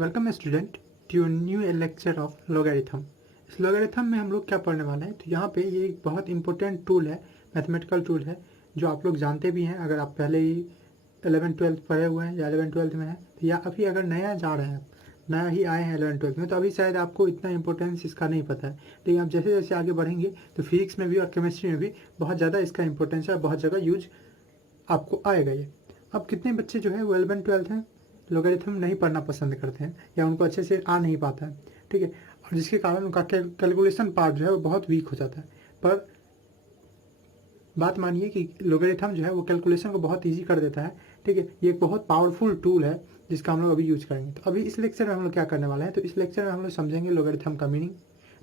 Welcome student to new lecture of logarithm. इस logarithm में हम लोग क्या पढ़ने वाले हैं, तो यहाँ पे ये एक बहुत इंपॉर्टेंट टूल है, मैथमेटिकल टूल है, जो आप लोग जानते भी हैं अगर आप पहले ही 11th-12th पढ़े हुए हैं या 11th-12th में हैं, तो या अभी अगर नया जा रहे हैं, नया ही आए हैं 11th-12th में, तो अभी शायद आपको इतना इंपॉर्टेंस इसका नहीं पता है। लेकिन आप जैसे जैसे आगे बढ़ेंगे तो फिजिक्स में भी और केमिस्ट्री में भी बहुत ज़्यादा इसका इंपॉर्टेंस है और बहुत जगह यूज आपको आएगा ये। अब कितने बच्चे जो है वो 11th-12th हैं, लॉगरिथम नहीं पढ़ना पसंद करते हैं या उनको अच्छे से आ नहीं पाता है, ठीक है, और जिसके कारण उनका कैलकुलेशन पार्ट जो है वो बहुत वीक हो जाता है। पर बात मानिए कि लॉगरिथम जो है वो कैलकुलेशन को बहुत ईजी कर देता है, ठीक है। ये एक बहुत पावरफुल टूल है जिसका हम लोग अभी यूज करेंगे। तो अभी इस लेक्चर में हम लोग क्या करने वाले हैं, तो इस लेक्चर में हम लोग समझेंगे लॉगरिथम का मीनिंग,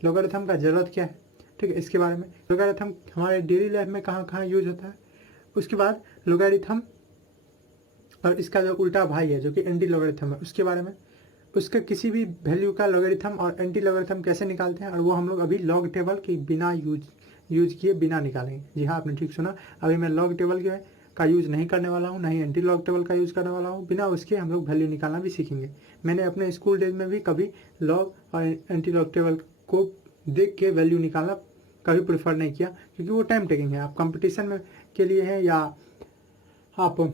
लॉगरिथम का ज़रूरत क्या है, ठीक है, इसके बारे में। लॉगरिथम हमारे डेली लाइफ में कहाँ कहाँ यूज होता है, उसके बाद लॉगरिथम और इसका जो उल्टा भाई है जो कि एंटी लॉगरिथम है उसके बारे में, उसके किसी भी वैल्यू का लॉगरिथम और एंटी लॉगरिथम कैसे निकालते हैं, और वो हम लोग अभी लॉग टेबल के बिना यूज किए बिना निकालेंगे। जी हाँ, आपने ठीक सुना, अभी मैं लॉग टेबल का यूज़ नहीं करने वाला हूँ, ना ही एंटी लॉग टेबल का यूज़ करने वाला हूँ। बिना उसके हम लोग वैल्यू निकालना भी सीखेंगे। मैंने अपने स्कूल डेज में भी कभी लॉग और एंटी लॉग टेबल को देख के वैल्यू निकालना कभी प्रेफर नहीं किया, क्योंकि वो टाइम टेकिंग है। आप कंपटीशन में के लिए है या आप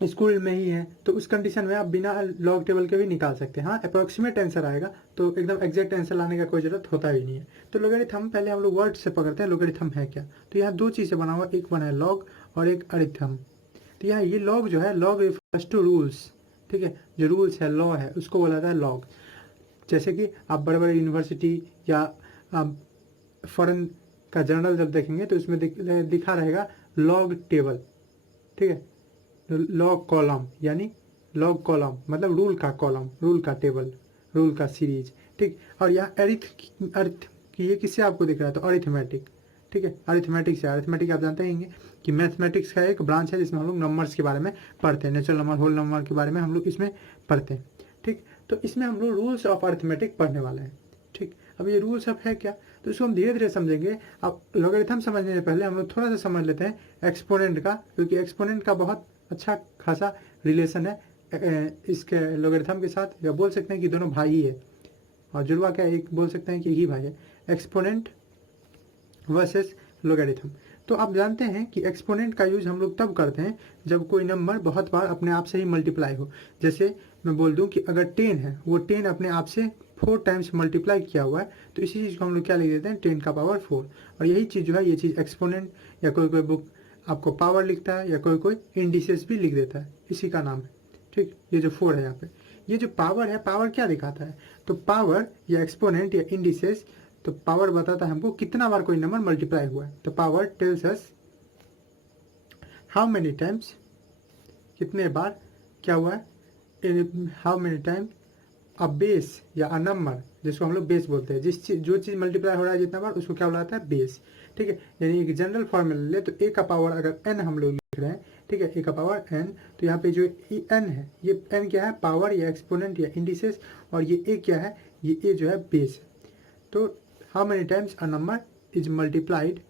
स्कूल में ही है, तो उस कंडीशन में आप बिना लॉग टेबल के भी निकाल सकते हैं। हाँ, अप्रोक्सीमेट आंसर आएगा, तो एकदम एग्जैक्ट आंसर लाने का कोई जरूरत होता ही नहीं है। तो लॉगरिथम पहले हम लोग वर्ड से पकड़ते हैं, लॉगरिथम है क्या। तो यहाँ दो चीज़ें बना हुआ, एक बना है लॉग और एक अरिथम। तो यहाँ ये लॉग जो है, लॉग रिफर्स टू रूल्स, ठीक है, जो रूल्स है, लॉ है, उसको बोला जाता है लॉग। जैसे कि आप बड़े बड़े यूनिवर्सिटी या फॉरेन का जर्नल जब देखेंगे तो उसमें दिखा रहेगा लॉग टेबल, ठीक है, लॉग कॉलम, यानी लॉग कॉलम मतलब रूल का कॉलम, रूल का टेबल, रूल का सीरीज, ठीक। और यहाँ अर्थ की ये किससे आपको दिख रहा है, तो अरिथमेटिक, ठीक है, अरिथमेटिक से। अरिथमेटिक आप जानते हैं कि मैथमेटिक्स का एक ब्रांच है जिसमें हम लोग नंबर्स के बारे में पढ़ते हैं, नेचुरल नंबर, होल नंबर के बारे में हम लोग इसमें पढ़ते हैं, ठीक। तो इसमें हम लोग रूल्स ऑफ अरिथमेटिक पढ़ने वाले हैं, ठीक। अब ये रूल्स ऑफ है क्या, तो इसको हम धीरे धीरे समझेंगे। अब लॉगरिथम समझने से पहले हम लोग थोड़ा सा समझ लेते हैं एक्सपोनेंट का, क्योंकि एक्सपोनेंट का बहुत अच्छा खासा रिलेशन है इसके लॉगरिथम के साथ, या बोल सकते हैं कि दोनों भाई ही है, और जुड़वा क्या एक बोल सकते हैं कि ही भाई है, एक्सपोनेंट वर्सेस लॉगरिथम। तो आप जानते हैं कि एक्सपोनेंट का यूज हम लोग तब करते हैं जब कोई नंबर बहुत बार अपने आप से ही मल्टीप्लाई हो। जैसे मैं बोल दूं कि अगर 10 है, वो 10 अपने आप से 4 टाइम्स मल्टीप्लाई किया हुआ है, तो इसी चीज़ को हम लोग क्या लिख देते हैं, 10 का पावर 4। और यही चीज़ जो है, ये चीज़ एक्सपोनेंट, या कोई कोई बुक आपको पावर लिखता है, या कोई कोई इंडिसेस भी लिख देता है, इसी का नाम है, ठीक। ये जो 4 है यहाँ पे, ये जो पावर है, पावर क्या दिखाता है, तो पावर या एक्सपोनेंट या इंडिसेस, तो पावर बताता है हमको कितना बार कोई नंबर मल्टीप्लाई हुआ है। तो power tells us how many times, कितने बार क्या हुआ है, how many times a base या अ नंबर, जिसको हम लोग बेस बोलते हैं, जो चीज़ मल्टीप्लाई हो रहा है जितना बार, उसको क्या बोला जाता है, बेस, ठीक है। यानी एक जनरल फॉर्मूला ले, तो ए का पावर अगर एन हम लोग लिख रहे हैं, ठीक है, ए का पावर एन, तो यहाँ पे जो एन है, ये एन क्या है, पावर या एक्सपोनेंट या इंडिसेस, और ये ए क्या है, ये ए जो है बेस है। तो how many times a number is multiplied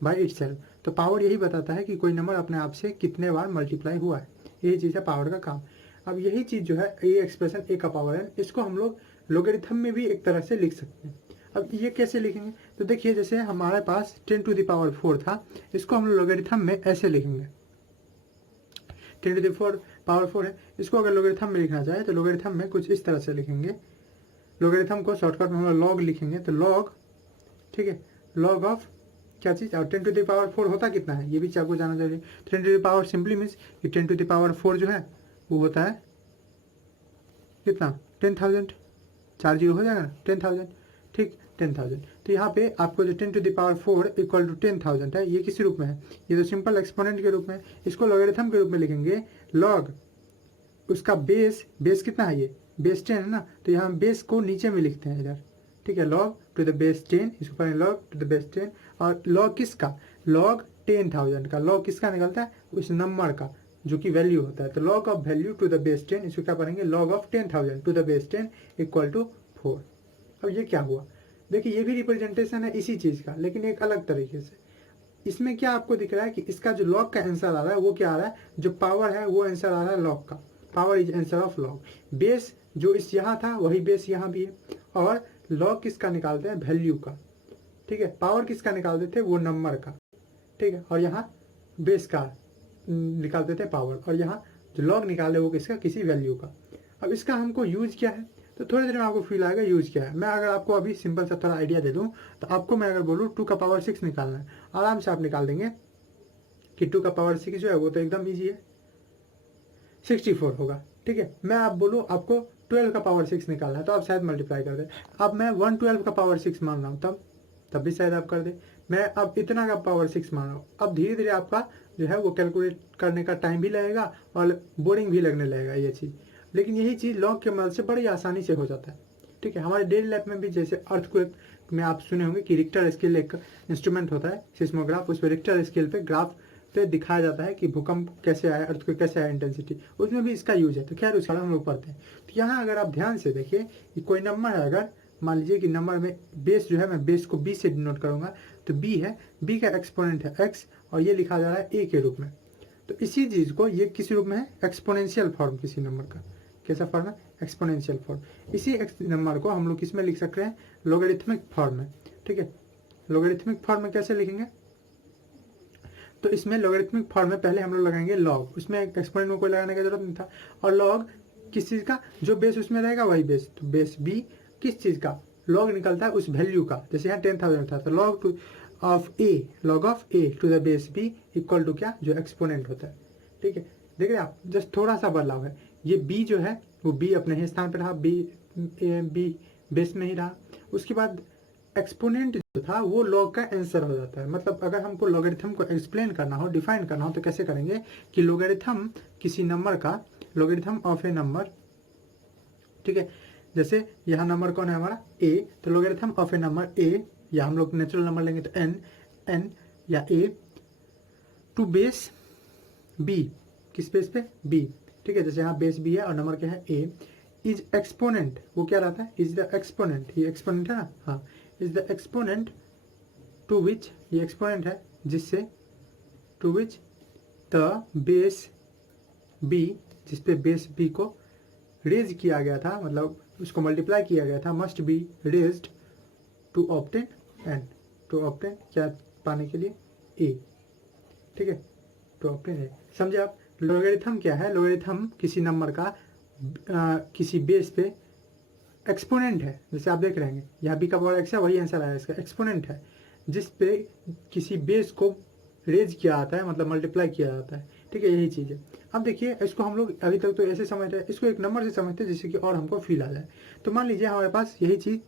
by itself, तो पावर यही बताता है कि कोई नंबर अपने आप से कितने बार मल्टीप्लाई हुआ है, यही चीज़ है पावर का काम। अब यही चीज़ जो है, ये एक्सप्रेशन ए का पावर एन, इसको हम लोग लॉगरिथम में भी एक तरह से लिख सकते हैं। अब ये कैसे लिखेंगे, तो देखिए, जैसे हमारे पास 10 टू द पावर 4 था, इसको हम लोग लॉगरिथम में ऐसे लिखेंगे, 10 टू द पावर 4 है, इसको अगर लॉगरिथम में लिखना चाहे तो लॉगरिथम में कुछ इस तरह से लिखेंगे। लॉगरिथम को शॉर्टकट में हम लोग लॉग लिखेंगे, तो लॉग, ठीक है, लॉग ऑफ क्या चीज़, और 10 टू द पावर 4 होता कितना है, ये भी आपको जानना चाहिए। 10 to the power simply means कि 10 टू द पावर 4 जो है वो होता है कितना, 10,000, 4 जीरो हो जाएगा ना, 10,000, ठीक, 10,000। तो यहाँ पे आपको जो 10 to the power 4 equal to 10,000 है, ये किस रूप में है, ये तो सिंपल एक्सपोनेंट के रूप में है। इसको लॉगरिथम के रूप में लिखेंगे, लॉग उसका बेस कितना है, ये बेस 10 है ना, तो यहाँ बेस को नीचे में लिखते हैं इधर, ठीक है, लॉग टू द बेस 10, इसको पढ़ें लॉग टू द बेस 10। और लॉग किसका, लॉग 10,000 का, लॉग किसका निकलता है, उस नंबर का जो कि वैल्यू होता है। तो log of value to the base 10, इसको क्या पढ़ेंगे, log of 10,000 to the base 10 equal to 4। अब ये क्या हुआ, देखिए, ये भी रिप्रेजेंटेशन है इसी चीज़ का, लेकिन एक अलग तरीके से। इसमें क्या आपको दिख रहा है कि इसका जो लॉग का आंसर आ रहा है वो क्या आ रहा है, जो पावर है वो आंसर आ रहा है लॉग का, power is answer of log. Base जो इस यहाँ था वही बेस यहाँ भी है। और लॉग किसका निकालते हैं, वैल्यू का, ठीक है। पावर किसका निकालते थे, वो नंबर का, ठीक है। और यहाँ बेस का निकालते थे पावर, और यहाँ जो लॉग निकाले वो किसका, किसी वैल्यू का। अब इसका हमको यूज क्या है, तो थोड़ी देर में आपको फील आएगा यूज क्या है। मैं अगर आपको अभी सिंपल सा थोड़ा आइडिया दे दूँ, तो आपको मैं अगर बोलूँ 2 का पावर 6 निकालना है, आराम से आप निकाल देंगे कि 2 का पावर 6 जो है वो तो एकदम ईजी है, 64 होगा, ठीक है। मैं आप बोलूँ आपको 12 का पावर 6 निकालना है, तो आप शायद मल्टीप्लाई कर दें। अब मैं 112 का पावर 6 मान रहा हूँ, तब भी शायद आप कर दें। मैं अब इतना का पावर 6 मान रहा हूँ। अब धीरे धीरे आपका जो है वो कैलकुलेट करने का टाइम भी लगेगा और बोरिंग भी लगने लगेगा ये चीज़, लेकिन यही चीज़ लॉग के मदद से बड़ी आसानी से हो जाता है, ठीक है। हमारे डेली लाइफ में भी जैसे अर्थक्वेक में आप सुने होंगे कि रिक्टर स्केल एक इंस्ट्रूमेंट होता है, सिस्मोग्राफ, उस पर रिक्टर स्केल पे ग्राफ पे दिखाया जाता है कि भूकंप कैसे आया, अर्थक्वेक कैसे आया, इंटेंसिटी, उसमें भी इसका यूज है। तो खैर उसका हम लोग पढ़ते हैं। तो यहाँ अगर आप ध्यान से देखिए कि कोई नंबर है, अगर मान लीजिए कि नंबर में बेस जो है, मैं बेस को बी से डिनोट करूंगा, तो बी है, बी का एक्सपोनेंट है एक्स, और ये लिखा जा रहा है ए के रूप में। तो इसी चीज़ को ये किस रूप में है, एक्सपोनेंशियल फॉर्म किसी नंबर का, कैसा फॉर्म है, एक्सपोनेंशियल फॉर्म। इसी नंबर को हम लोग किस में लिख सकते हैं, लोगरिथमिक फॉर्म में, ठीक है। लोगरिथमिक फॉर्म में कैसे लिखेंगे, तो इसमें लोगरिथमिक फॉर्म में पहले हम लोग लगाएंगे लॉग, उसमें एक्सपोनेंट में कोई लगाने की जरूरत नहीं था। और लॉग किस चीज़ का, जो बेस उसमें रहेगा वही बेस, तो बेस बी किस चीज़ का, लॉग निकलता है उस वैल्यू का। जैसे यहाँ 10,000 था, तो log to of A, log of A to the base B equal to क्या, जो एक्सपोनेंट होता है, ठीक है। देख रहे आप, जस्ट थोड़ा सा बदलाव है। ये बी जो है वो बी अपने ही स्थान पर रहा, बी बेस में ही रहा। उसके बाद एक्सपोनेंट जो था वो लॉग का आंसर हो जाता है। मतलब अगर हमको लॉगरिथम को एक्सप्लेन करना हो, डिफाइन करना हो, तो कैसे करेंगे कि लॉगरिथम किसी नंबर का, लॉगरिथम ऑफ ए नंबर, ठीक है। जैसे यहाँ नंबर कौन है हमारा, ए, तो logarithm of A number A, या हम लोग नेचुरल नंबर लेंगे तो एन या ए, टू बेस बी, किस बेस पे, बी, ठीक है। जैसे यहाँ बेस बी है और नंबर क्या है ए, इज एक्सपोनेंट, वो क्या रहता है, इज द एक्सपोनेंट, ये एक्सपोनेंट है ना, हाँ, is the exponent to which, ये एक्सपोनेंट है जिससे, to which the base B, जिस पे बेस बी को रेज किया गया था, मतलब उसको मल्टीप्लाई किया गया था, must be raised to obtain N, to obtain क्या पाने के लिए, ए, ठीक है, टू ऑब्टेन ए। समझे आप, लॉगरिथम क्या है, लॉगरिथम किसी नंबर का किसी बेस पे एक्सपोनेंट है। जैसे आप देख रहे हैं यहाँ बी का पावर एक्स है, वही आंसर आया इसका, एक्सपोनेंट है जिस पे किसी बेस को रेज किया जाता है, मतलब मल्टीप्लाई किया जाता है, ठीक है, यही चीज़ है। अब देखिए इसको हम लोग अभी तक तो ऐसे समझ रहे हैं, इसको एक नंबर से समझते हैं जिससे कि और हमको फील आ जाए। तो मान लीजिए हमारे पास यही चीज़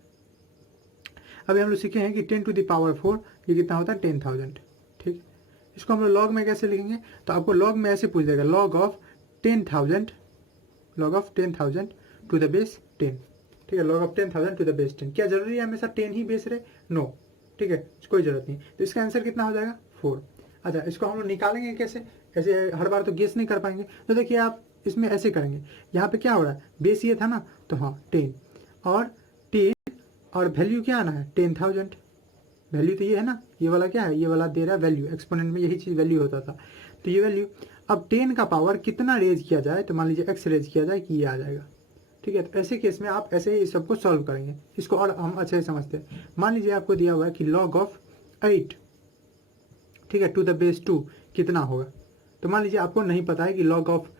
अभी हम लोग सीखे हैं कि 10 टू द पावर 4 ये कितना होता है, 10,000, ठीक। इसको हम लोग लॉग में कैसे लिखेंगे, तो आपको लॉग में ऐसे पूछ देगा, log of 10,000, log of 10,000 to the base 10, ठीक है, log of 10,000 to the base 10। क्या जरूरी है हमेशा 10 ही बेस रहे, नो, ठीक है, कोई जरूरत नहीं। तो इसका आंसर कितना हो जाएगा, 4। अच्छा, इसको हम लोग निकालेंगे कैसे, ऐसे हर बार तो गेस नहीं कर पाएंगे। तो देखिए आप इसमें ऐसे करेंगे, यहाँ पे क्या हो रहा है, बेस ये था ना, तो हाँ 10, और 10 और वैल्यू क्या आना है, 10,000, वैल्यू तो ये है ना, ये वाला क्या है, ये वाला दे रहा है वैल्यू, एक्सपोनेंट में यही चीज़ वैल्यू होता था, तो ये वैल्यू। अब 10 का पावर कितना रेज किया जाए, तो मान लीजिए x रेज किया जाए कि ये आ जाएगा, ठीक है। तो ऐसे केस में आप ऐसे ही इस सबको सॉल्व करेंगे, इसको और हम अच्छे से समझते हैं। मान लीजिए आपको दिया हुआ है कि लॉग ऑफ 8, ठीक है, टू द बेस 2 कितना होगा। तो मान लीजिए आपको नहीं पता है कि log of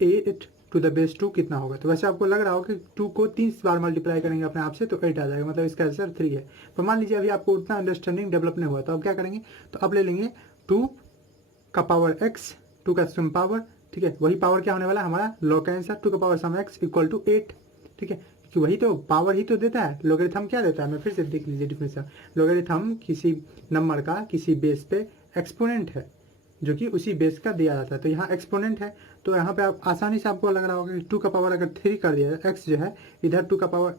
8 to the base 2 कितना होगा, तो वैसे आपको लग रहा होगा कि 2 को 30 बार मल्टीप्लाई करेंगे अपने आप से तो 8 आ जाएगा, मतलब इसका आंसर 3 है। पर मान लीजिए अभी आपको उतना अंडरस्टैंडिंग डेवलप नहीं हुआ, तो आप क्या करेंगे, तो आप ले लेंगे 2 का पावर x, 2 का सम पावर, ठीक है, वही पावर क्या होने वाला है हमारा लॉग का आंसर, 2 का power some x equal to 8, ठीक है, क्योंकि वही तो पावर ही तो देता है। लोगरिथम क्या देता है, मैं फिर से देख लीजिए डिफिनेशन, लोगरिथम किसी नंबर का किसी बेस पे एक्सपोनेंट है जो कि उसी बेस का दिया जाता है। तो यहाँ एक्सपोनेंट है, तो यहाँ पे आप आसानी से आपको लग रहा होगा कि 2 का पावर अगर 3 कर दिया जाए, x जो है इधर 2 का पावर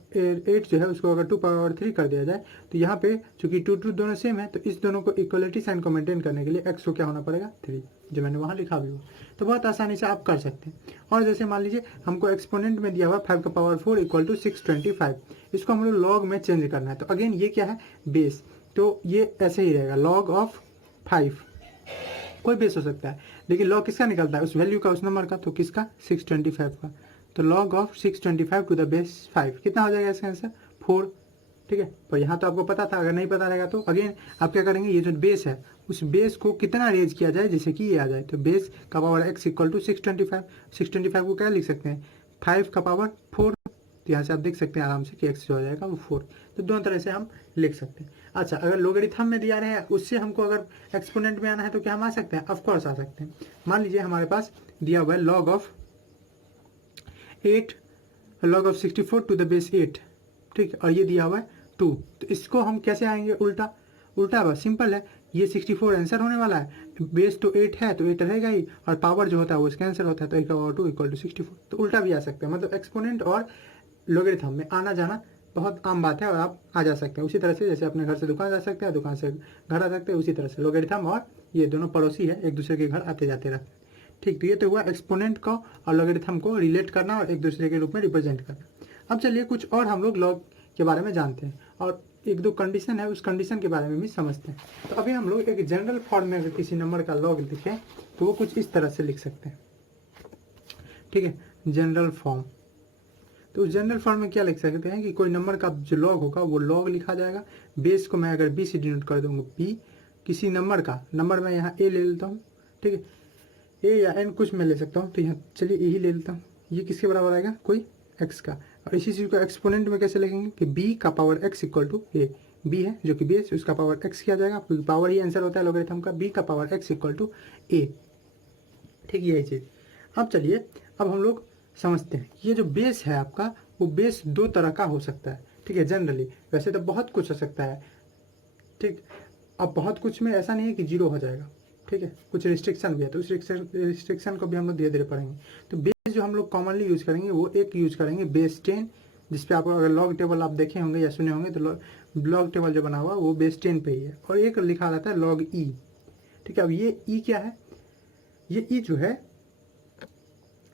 8 जो है उसको अगर 2 पावर 3 कर दिया जाए, तो यहाँ पे चूंकि 2 दोनों सेम है, तो इस दोनों को इक्वलिटी साइन को मेंटेन करने के लिए x को क्या होना पड़ेगा, 3, जो मैंने वहाँ लिखा भी हो। तो बहुत आसानी से आप कर सकते हैं। और जैसे मान लीजिए हमको एक्सपोनेंट में दिया हुआ 5 का पावर 4 इक्वल टू 625, इसको हम लोग लॉग में चेंज करना है। तो अगेन ये क्या है, बेस, तो ये ऐसे ही रहेगा, लॉग ऑफ 5, कोई बेस हो सकता है, लेकिन लॉग किसका निकलता है, उस वैल्यू का, उस नंबर का, तो किसका, 625 का। तो log of 625 to the base 5 कितना हो जाएगा इसका आंसर 4। ठीक है, पर यहाँ तो आपको पता था, अगर नहीं पता रहेगा तो अगेन आप क्या करेंगे, ये जो बेस है उस बेस को कितना रेज किया जाए जैसे कि ये आ जाए, तो बेस का पावर x इक्वल टू 625 को क्या लिख सकते हैं 5 का पावर 4। तो यहाँ से आप देख सकते हैं आराम से कि x जो आ जाएगा वो 4। तो दोनों तरह से हम लिख सकते हैं। अच्छा, अगर लोगरिथम में दिया रहे हैं उससे हमको अगर एक्सपोनेंट में आना है तो क्या हम आ सकते हैं, ऑफकोर्स आ सकते हैं। मान लीजिए हमारे पास दिया हुआ है log of 64 to the base 8, ठीक है, और ये दिया हुआ है 2। तो इसको हम कैसे आएंगे, उल्टा बस सिंपल है, ये 64 आंसर होने वाला है, बेस तो 8 है तो 8 रहेगा ही, और पावर जो होता है वो इसका आंसर होता है, तो 8 का पावर 2 इक्वल टू 64। तो उल्टा भी आ सकते हैं, मतलब एक्सपोनेंट और लोगरिथम में आना जाना बहुत आम बात है और आप आ जा सकते हैं। उसी तरह से जैसे अपने घर से दुकान जा सकते हैं, दुकान से घर आ सकते हैं, उसी तरह से लोगरिथम और ये दोनों पड़ोसी है, एक दूसरे के घर आते जाते रहते हैं। ठीक, तो ये तो हुआ एक्सपोनेंट को और लोगरिथम को रिलेट करना और एक दूसरे के रूप में रिप्रेजेंट करना। अब चलिए कुछ और हम लोग लॉग के बारे में जानते हैं और एक दो कंडीशन है, उस कंडीशन के बारे में भी समझते हैं। तो अभी हम लोग एक जनरल फॉर्म में अगर किसी नंबर का लॉग लिखें तो वो कुछ इस तरह से लिख सकते हैं। ठीक है, जनरल फॉर्म। तो उस जनरल फॉर्म में क्या लिख सकते हैं कि कोई नंबर का जो लॉग होगा वो लॉग लिखा जाएगा, बेस को मैं अगर बी से डिनोट कर दूंगा बी, किसी नंबर का नंबर मैं यहाँ ए ले लेता हूँ, ठीक है, ए या एन कुछ मैं ले सकता हूँ, तो यहाँ चलिए ए ही ले लेता हूँ। ये किसके बराबर आएगा, कोई एक्स का। और इसी चीज़ को एक्सपोनेंट में कैसे लिखेंगे कि बी का power x equal to a, b है जो कि बेस, उसका पावर एक्स किया जाएगा क्योंकि पावर ही आंसर होता है लोगरिथम का, बी का पावर एक्स इक्वल टू ए। ठीक, यही चीज़। अब चलिए अब हम लोग समझते हैं, ये जो बेस है आपका वो बेस दो तरह का हो सकता है। ठीक है, जनरली वैसे तो बहुत कुछ हो सकता है। ठीक, अब बहुत कुछ में ऐसा नहीं है कि जीरो हो जाएगा। ठीक है, कुछ रिस्ट्रिक्शन भी है, तो उस रिस्ट्रिक्शन को भी हम लोग धीरे धीरे पढ़ेंगे। तो बेस जो हम लोग कॉमनली यूज करेंगे वो एक यूज करेंगे बेस 10, जिसपे आप अगर लॉग टेबल आप देखे होंगे या सुने होंगे तो लॉग टेबल जो बना हुआ वो बेस 10 पे ही है, और एक लिखा रहता है लॉग ई। ठीक है, अब ये ई क्या है, ये ई जो है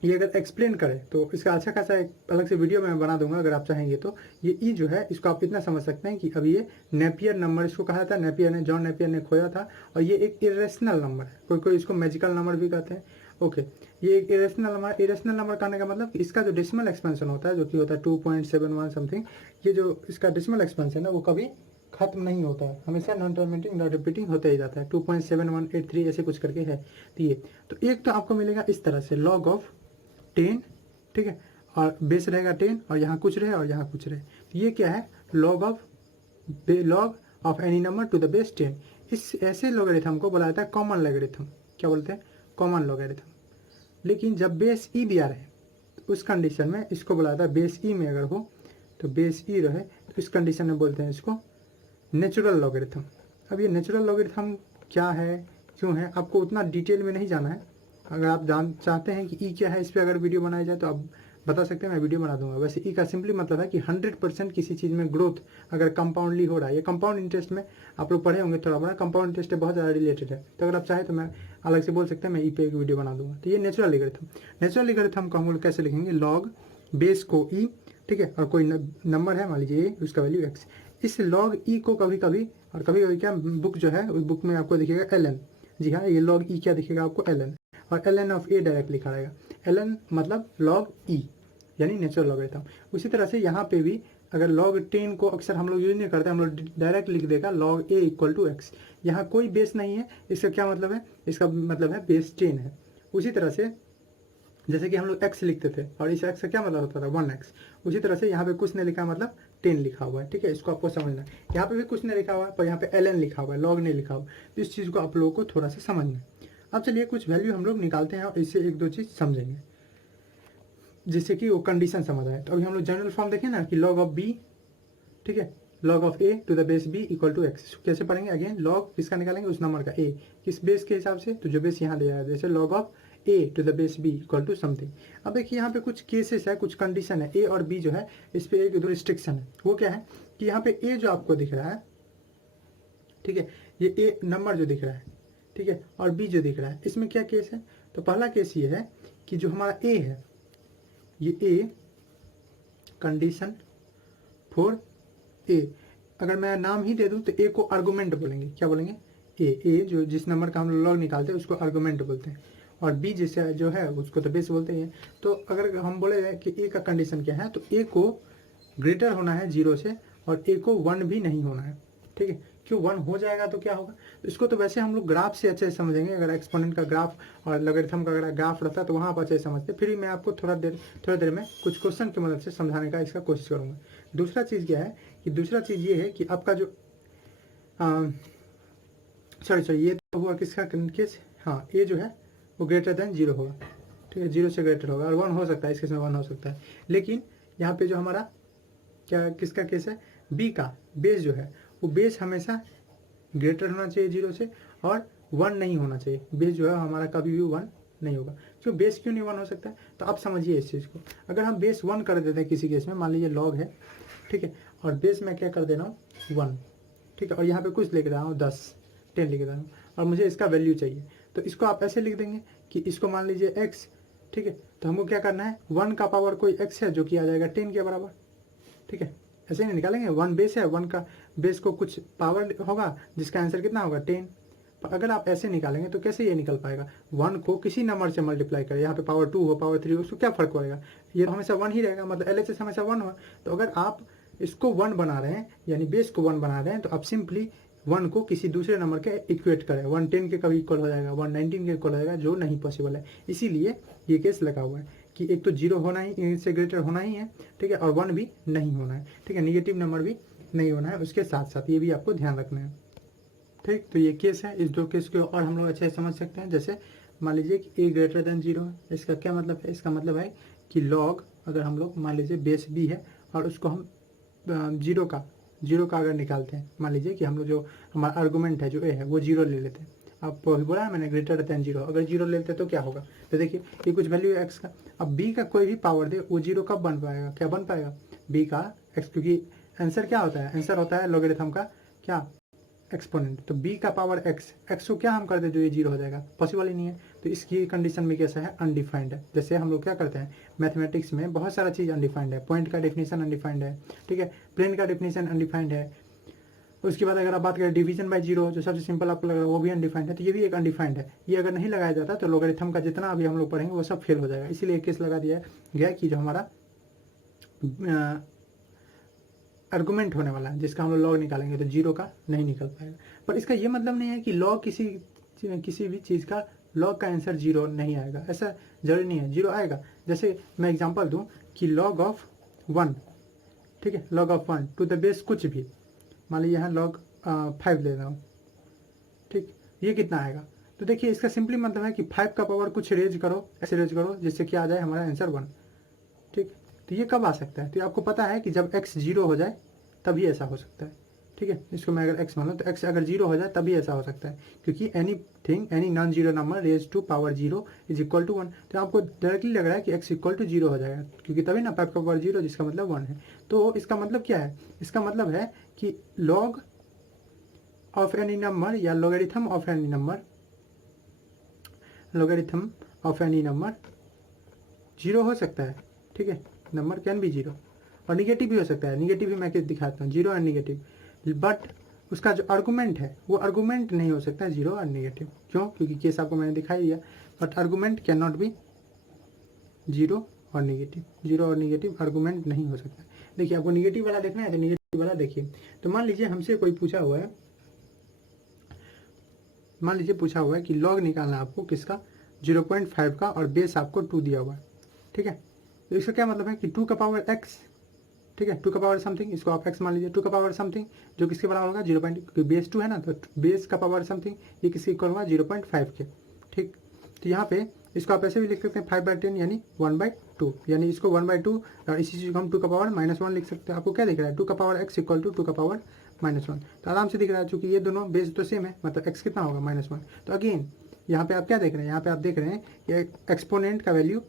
ये अगर एक्सप्लेन करें तो इसका अच्छा खासा एक अलग से वीडियो मैं बना दूंगा अगर आप चाहेंगे तो। ये ई जो है इसको आप इतना समझ सकते हैं कि अब ये नेपियर नंबर इसको कहा था, जॉन नेपियर ने खोया था, और ये एक इरेशनल नंबर है, कोई कोई इसको मैजिकल नंबर भी कहते हैं। ओके, ये एक इरेशनल नंबर कहने का मतलब इसका जो डेसिमल एक्सपेंशन होता है जो कि होता है 2.71 समथिंग, ये जो इसका डेसिमल एक्सपेंशन है वो कभी खत्म नहीं होता है, हमेशा नॉन टर्मिनेटिंग नॉन रिपीटिंग होता ही जाता है। 2.7183 ऐसे कुछ करके है। तो एक तो आपको मिलेगा इस तरह से लॉग ऑफ 10, ठीक है, और बेस रहेगा 10 और यहाँ कुछ रहे और यहाँ कुछ रहे, तो ये क्या है log of any number two the base 10। इस ऐसे लोगरिथम को बोला जाता है कॉमन लोगरिथम। क्या बोलते हैं, कॉमन लोगरिथम। लेकिन जब बेस ई दिया रहे तो उस कंडीशन में इसको बोला जाता है, बेस ई में अगर हो तो बेस ई रहे तो इस कंडीशन में बोलते हैं इसको नेचुरल लोगरिथम। अब ये नेचुरल लोगरिथम क्या है, क्यों है, आपको उतना डिटेल में नहीं जाना है। अगर आप चाहते हैं कि ई क्या है, इस पर अगर वीडियो बनाया जाए तो आप बता सकते हैं, मैं वीडियो बना दूंगा। वैसे ई का सिंपली मतलब है कि 100% किसी चीज़ में ग्रोथ अगर कंपाउंडली हो रहा है, ये कंपाउंड इंटरेस्ट में आप लोग पढ़े होंगे थोड़ा बड़ा, कंपाउंड इंटरेस्ट है बहुत ज़्यादा रिलेटेड है, तो अगर आप चाहें तो मैं अलग से बोल सकते हैं, मैं ई पे एक वीडियो बना दूंगा। तो ये नेचुरल लोगरिथम को हम लोग कैसे लिखेंगे, लॉग बेस को ई, ठीक है, और कोई नंबर है मान लीजिए उसका वैल्यू एक्स, इस लॉग ई को कभी कभी क्या बुक जो है उस बुक में आपको दिखेगा ln, जी हाँ, ये लॉग ई क्या दिखेगा आपको ln, और ln ऑफ ए डायरेक्ट लिखा रहेगा, ln मतलब लॉग ई यानी नेचुरल लॉगरिथम। उसी तरह से यहाँ पे भी अगर लॉग 10 को अक्सर हम लोग यूज नहीं करते, हम लोग डायरेक्ट लिख देगा log a equal to x. यहाँ कोई बेस नहीं है, इसका क्या मतलब है, इसका मतलब है बेस 10 है। उसी तरह से जैसे कि हम लोग x लिखते थे और इस x का क्या मतलब होता था 1x, उसी तरह से यहाँ पे कुछ नहीं लिखा मतलब 10 लिखा हुआ है। ठीक है, इसको आपको समझना है। यहाँ पे भी कुछ नहीं लिखा हुआ है पर यहाँ पे ln लिखा हुआ है, log नहीं लिखा हुआ, तो इस चीज़ को आप लोगों को थोड़ा सा समझना है। अब चलिए कुछ वैल्यू हम लोग निकालते हैं और इससे एक दो चीज़ समझेंगे जिससे कि वो कंडीशन समझ आए। तो अभी हम लोग जनरल फॉर्म देखें ना कि लॉग ऑफ बी, ठीक है, log of A to the base B equal to x. कैसे पढ़ेंगे, अगेन लॉग किसका निकालेंगे, उस नंबर का ए, किस बेस के हिसाब से, तो जो बेस यहाँ दिया है, जैसे log of A to the base B equal to something. अब देखिए यहाँ पे कुछ केसेस है, कुछ कंडीशन है, ए और बी जो है इस पे एक दो रिस्ट्रिक्शन है। वो क्या है कि यहाँ पे ए जो आपको दिख रहा है, ठीक है, ये ए नंबर जो दिख रहा है, ठीक है, और बी जो दिख रहा है, इसमें क्या केस है, तो पहला केस ये है कि जो हमारा ए है, ये ए कंडीशन फॉर ए, अगर मैं नाम ही दे दूं तो ए को आर्गुमेंट बोलेंगे। क्या बोलेंगे, ए जो जिस नंबर का हम लोग लॉग निकालते हैं उसको आर्गुमेंट बोलते हैं। और बी जैसे जो है उसको तो बेस बोलते ही हैं। तो अगर हम बोले कि ए का कंडीशन क्या है, तो ए को ग्रेटर होना है 0 से और ए को 1 भी नहीं होना है, ठीक है। क्यों 1 हो जाएगा तो क्या होगा, तो इसको तो वैसे हम लोग ग्राफ से अच्छे से समझेंगे, अगर एक्सपोनेंट का ग्राफ और लॉगरिथम का अगर ग्राफ रहता तो वहाँ आप अच्छे से समझते। फिर भी मैं आपको थोड़ा देर में कुछ क्वेश्चन की मदद से समझाने का इसका कोशिश करूँगा। दूसरा चीज़ क्या है कि दूसरा चीज़ ये है कि आपका जो सॉरी ये तो हुआ किसका केस, हाँ ए जो है वो ग्रेटर देन 0 होगा, ठीक है, 0 से ग्रेटर होगा और 1 हो सकता है, इस केस में 1 हो सकता है। लेकिन यहाँ पे जो हमारा क्या किसका केस है, बी का बेस जो है वो बेस हमेशा ग्रेटर होना चाहिए 0 से और 1 नहीं होना चाहिए। बेस जो है हमारा कभी भी 1 नहीं होगा। क्यों बेस क्यों नहीं 1 हो सकता है, तो आप समझिए इस चीज़ को। अगर हम बेस 1 कर देते हैं किसी केस में, मान लीजिए लॉग है, ठीक है, और बेस में क्या कर दे रहा हूँ 1, ठीक है, और यहाँ पे कुछ लिख रहा हूँ 10 लिख रहा हूँ और मुझे इसका वैल्यू चाहिए, तो इसको आप ऐसे लिख देंगे कि इसको मान लीजिए x, ठीक है, तो हमको क्या करना है 1 का पावर कोई x है जो कि आ जाएगा 10 के बराबर, ठीक है, ऐसे नहीं निकालेंगे। 1 बेस है, 1 का बेस को कुछ पावर होगा जिसका आंसर कितना होगा 10। अगर आप ऐसे निकालेंगे तो कैसे ये निकल पाएगा, 1 को किसी नंबर से मल्टीप्लाई करें, यहाँ पे पावर 2 हो पावर 3 हो, उसको क्या फर्क पड़ेगा, ये हमेशा 1 ही रहेगा, मतलब LHS हमेशा 1 हो। तो अगर आप इसको 1 बना रहे हैं यानी बेस को 1 बना रहे हैं, तो आप सिंपली 1 को किसी दूसरे नंबर के इक्वेट करें। 1 10 के कभी इक्वल हो जाएगा, 1 19 के इक्वल हो जाएगा, जो नहीं पॉसिबल है। इसीलिए ये केस लगा हुआ है कि एक तो 0 होना ही, इससे ग्रेटर होना ही है, ठीक है, और 1 भी नहीं होना है, ठीक है, निगेटिव नंबर भी नहीं होना है, उसके साथ साथ ये भी आपको ध्यान रखना है, ठीक। तो ये केस है, इस दो केस को और हम लोग अच्छे से समझ सकते हैं। जैसे मान लीजिए कि a ग्रेटर देन 0 है, इसका क्या मतलब है, इसका मतलब है कि लॉग, अगर हम लोग मान लीजिए बेस b है और उसको हम 0 का अगर निकालते हैं, मान लीजिए कि हम लोग जो हमारा आर्गूमेंट है जो a है वो 0 ले लेते हैं। अब बोला है मैंने ग्रेटर देन 0, अगर 0 ले लेते हैं तो क्या होगा, तो देखिए ये कुछ वैल्यू है x का। अब b का कोई भी पावर दे वो 0 कब बन पाएगा, क्या बन पाएगा, b का x, क्योंकि आंसर क्या होता है, आंसर होता है लॉगरिथम का क्या एक्सपोनेंट। तो b का पावर x को क्या हम कर दे जो ये 0 हो जाएगा, पॉसिबल ही नहीं है। तो इसकी कंडीशन में कैसा है, अनडिफाइंड है। जैसे हम लोग क्या करते हैं मैथमेटिक्स में, बहुत सारा चीज़ अनडिफाइंड है, पॉइंट का डेफिनेशन अनडिफाइंड है, ठीक है, प्लेन का डेफिनेशन अनडिफाइंड है। उसके बाद अगर आप बात करें डिवीजन बाय 0, जो सबसे सिंपल आपको लग रहा है वो भी अनडिफाइंड है, तो ये भी एक अनडिफाइंड है। ये अगर नहीं लगाया जाता तो लॉगरिथम का जितना अभी हम लोग पढ़ेंगे वो सब फेल हो जाएगा। इसीलिए केस लगा दिया गया कि जो हमारा आर्गूमेंट होने वाला है जिसका हम लोग लॉग निकालेंगे तो 0 का नहीं निकल पाएगा। पर इसका ये मतलब नहीं है कि लॉग किसी भी चीज़ का लॉग का आंसर 0 नहीं आएगा, ऐसा जरूरी नहीं है, 0 आएगा। जैसे मैं एग्जांपल दूं कि लॉग ऑफ 1, ठीक है, log of 1 to the base कुछ भी, मान लीजिए यहाँ लॉग 5 ले रहा हूँ, ठीक, ये कितना आएगा, तो देखिए इसका सिंपली मतलब है कि 5 का पावर कुछ रेज करो, ऐसे रेज करो जिससे क्या आ जाए हमारा आंसर 1, ठीक। तो ये कब आ सकता है, तो आपको पता है कि जब x 0 हो जाए तभी ऐसा हो सकता है, ठीक है। इसको मैं अगर x मान लूँ तो x अगर 0 हो जाए तभी ऐसा हो सकता है, क्योंकि any non zero number raise to power 0 is equal to 1। तो आपको डायरेक्टली लग रहा है कि x इक्वल टू 0 हो जाएगा, क्योंकि तभी ना 5 का पावर 0 जिसका मतलब 1 है। तो इसका मतलब क्या है, इसका मतलब है कि लॉग ऑफ एनी नंबर या logarithm of any number, logarithm of any number 0 हो सकता है, ठीक है, नंबर कैन बी 0, और निगेटिव भी हो सकता है, निगेटिव भी मैं दिखाता हूँ, 0 एंड निगेटिव। बट उसका जो आर्गूमेंट है वो आर्गूमेंट नहीं हो सकता 0 एंड निगेटिव। क्यों, क्योंकि केस आपको मैंने दिखाई दिया, but argument can not be 0 और निगेटिव, 0 और निगेटिव आर्गूमेंट नहीं हो सकता। देखिए आपको निगेटिव वाला देखना है तो निगेटिव वाला देखिए। तो मान लीजिए हमसे कोई पूछा हुआ है, मान लीजिए पूछा हुआ है कि लॉग निकालना आपको किसका, 0.5 का, और बेस आपको 2 दिया हुआ है, ठीक है। तो इसका क्या मतलब है कि 2 का पावर x, ठीक है, 2 का पावर समथिंग, इसको आप x मान लीजिए, 2 का पावर समथिंग जो किसके बराबर होगा 0. क्योंकि बेस 2 है ना, तो बेस का पावर समथिंग ये किसके इक्वल होगा 0.5 के, ठीक। तो यहाँ पे इसको आप ऐसे भी लिख सकते हैं 5/10 यानी 1/2, यानी इसको 1/2 और इसी चीज़ को हम 2 का पावर -1 लिख सकते हैं। आपको क्या दिख रहा है, 2 का पावर x इक्वल टू 2 का पावर -1, तो आराम से दिख रहा है, चूँकि ये दोनों बेस तो सेम है, मतलब x कितना होगा -1। तो अगेन यहाँ पे आप क्या देख रहे हैं, यहाँ पे आप देख रहे हैं कि एक्सपोनेंट का वैल्यू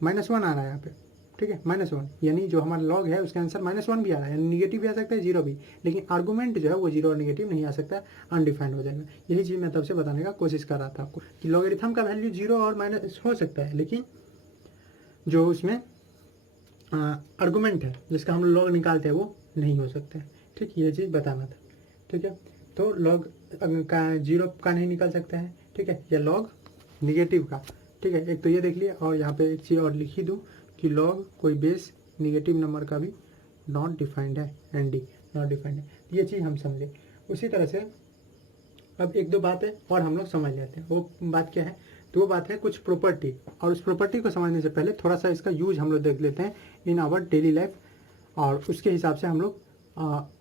-1 आ रहा है यहाँ पे, ठीक है, -1, यानी जो हमारा लॉग है उसके आंसर -1 भी आ रहा है, यानी निगेटिव भी आ सकता है 0 भी, लेकिन आर्गूमेंट जो है वो 0 और निगेटिव नहीं आ सकता, अनडिफाइंड हो जाएगा। यही चीज़ मैं तब से बताने का कोशिश कर रहा था आपको कि लॉगरिथम का वैल्यू 0 और माइनस हो सकता है, लेकिन जो उसमें आर्गूमेंट है जिसका हम लॉग निकालते हैं वो नहीं हो सकता है, ठीक, ये चीज़ बताना था, ठीक है। तो लॉग का 0 का नहीं निकल सकता है, ठीक है, या लॉग निगेटिव का, ठीक है। एक तो ये देख लिया, और यहाँ पे एक चीज़ और लिखी दूँ कि लॉग कोई बेस निगेटिव नंबर का भी नॉट डिफाइंड है, एन डी नॉट डिफाइंड है, ये चीज़ हम समझे। उसी तरह से अब एक दो बातें और हम लोग समझ लेते हैं। वो बात क्या है? तो वो बात है कुछ प्रॉपर्टी, और उस प्रॉपर्टी को समझने से पहले थोड़ा सा इसका यूज हम लोग देख लेते हैं इन आवर डेली लाइफ, और उसके हिसाब से हम लोग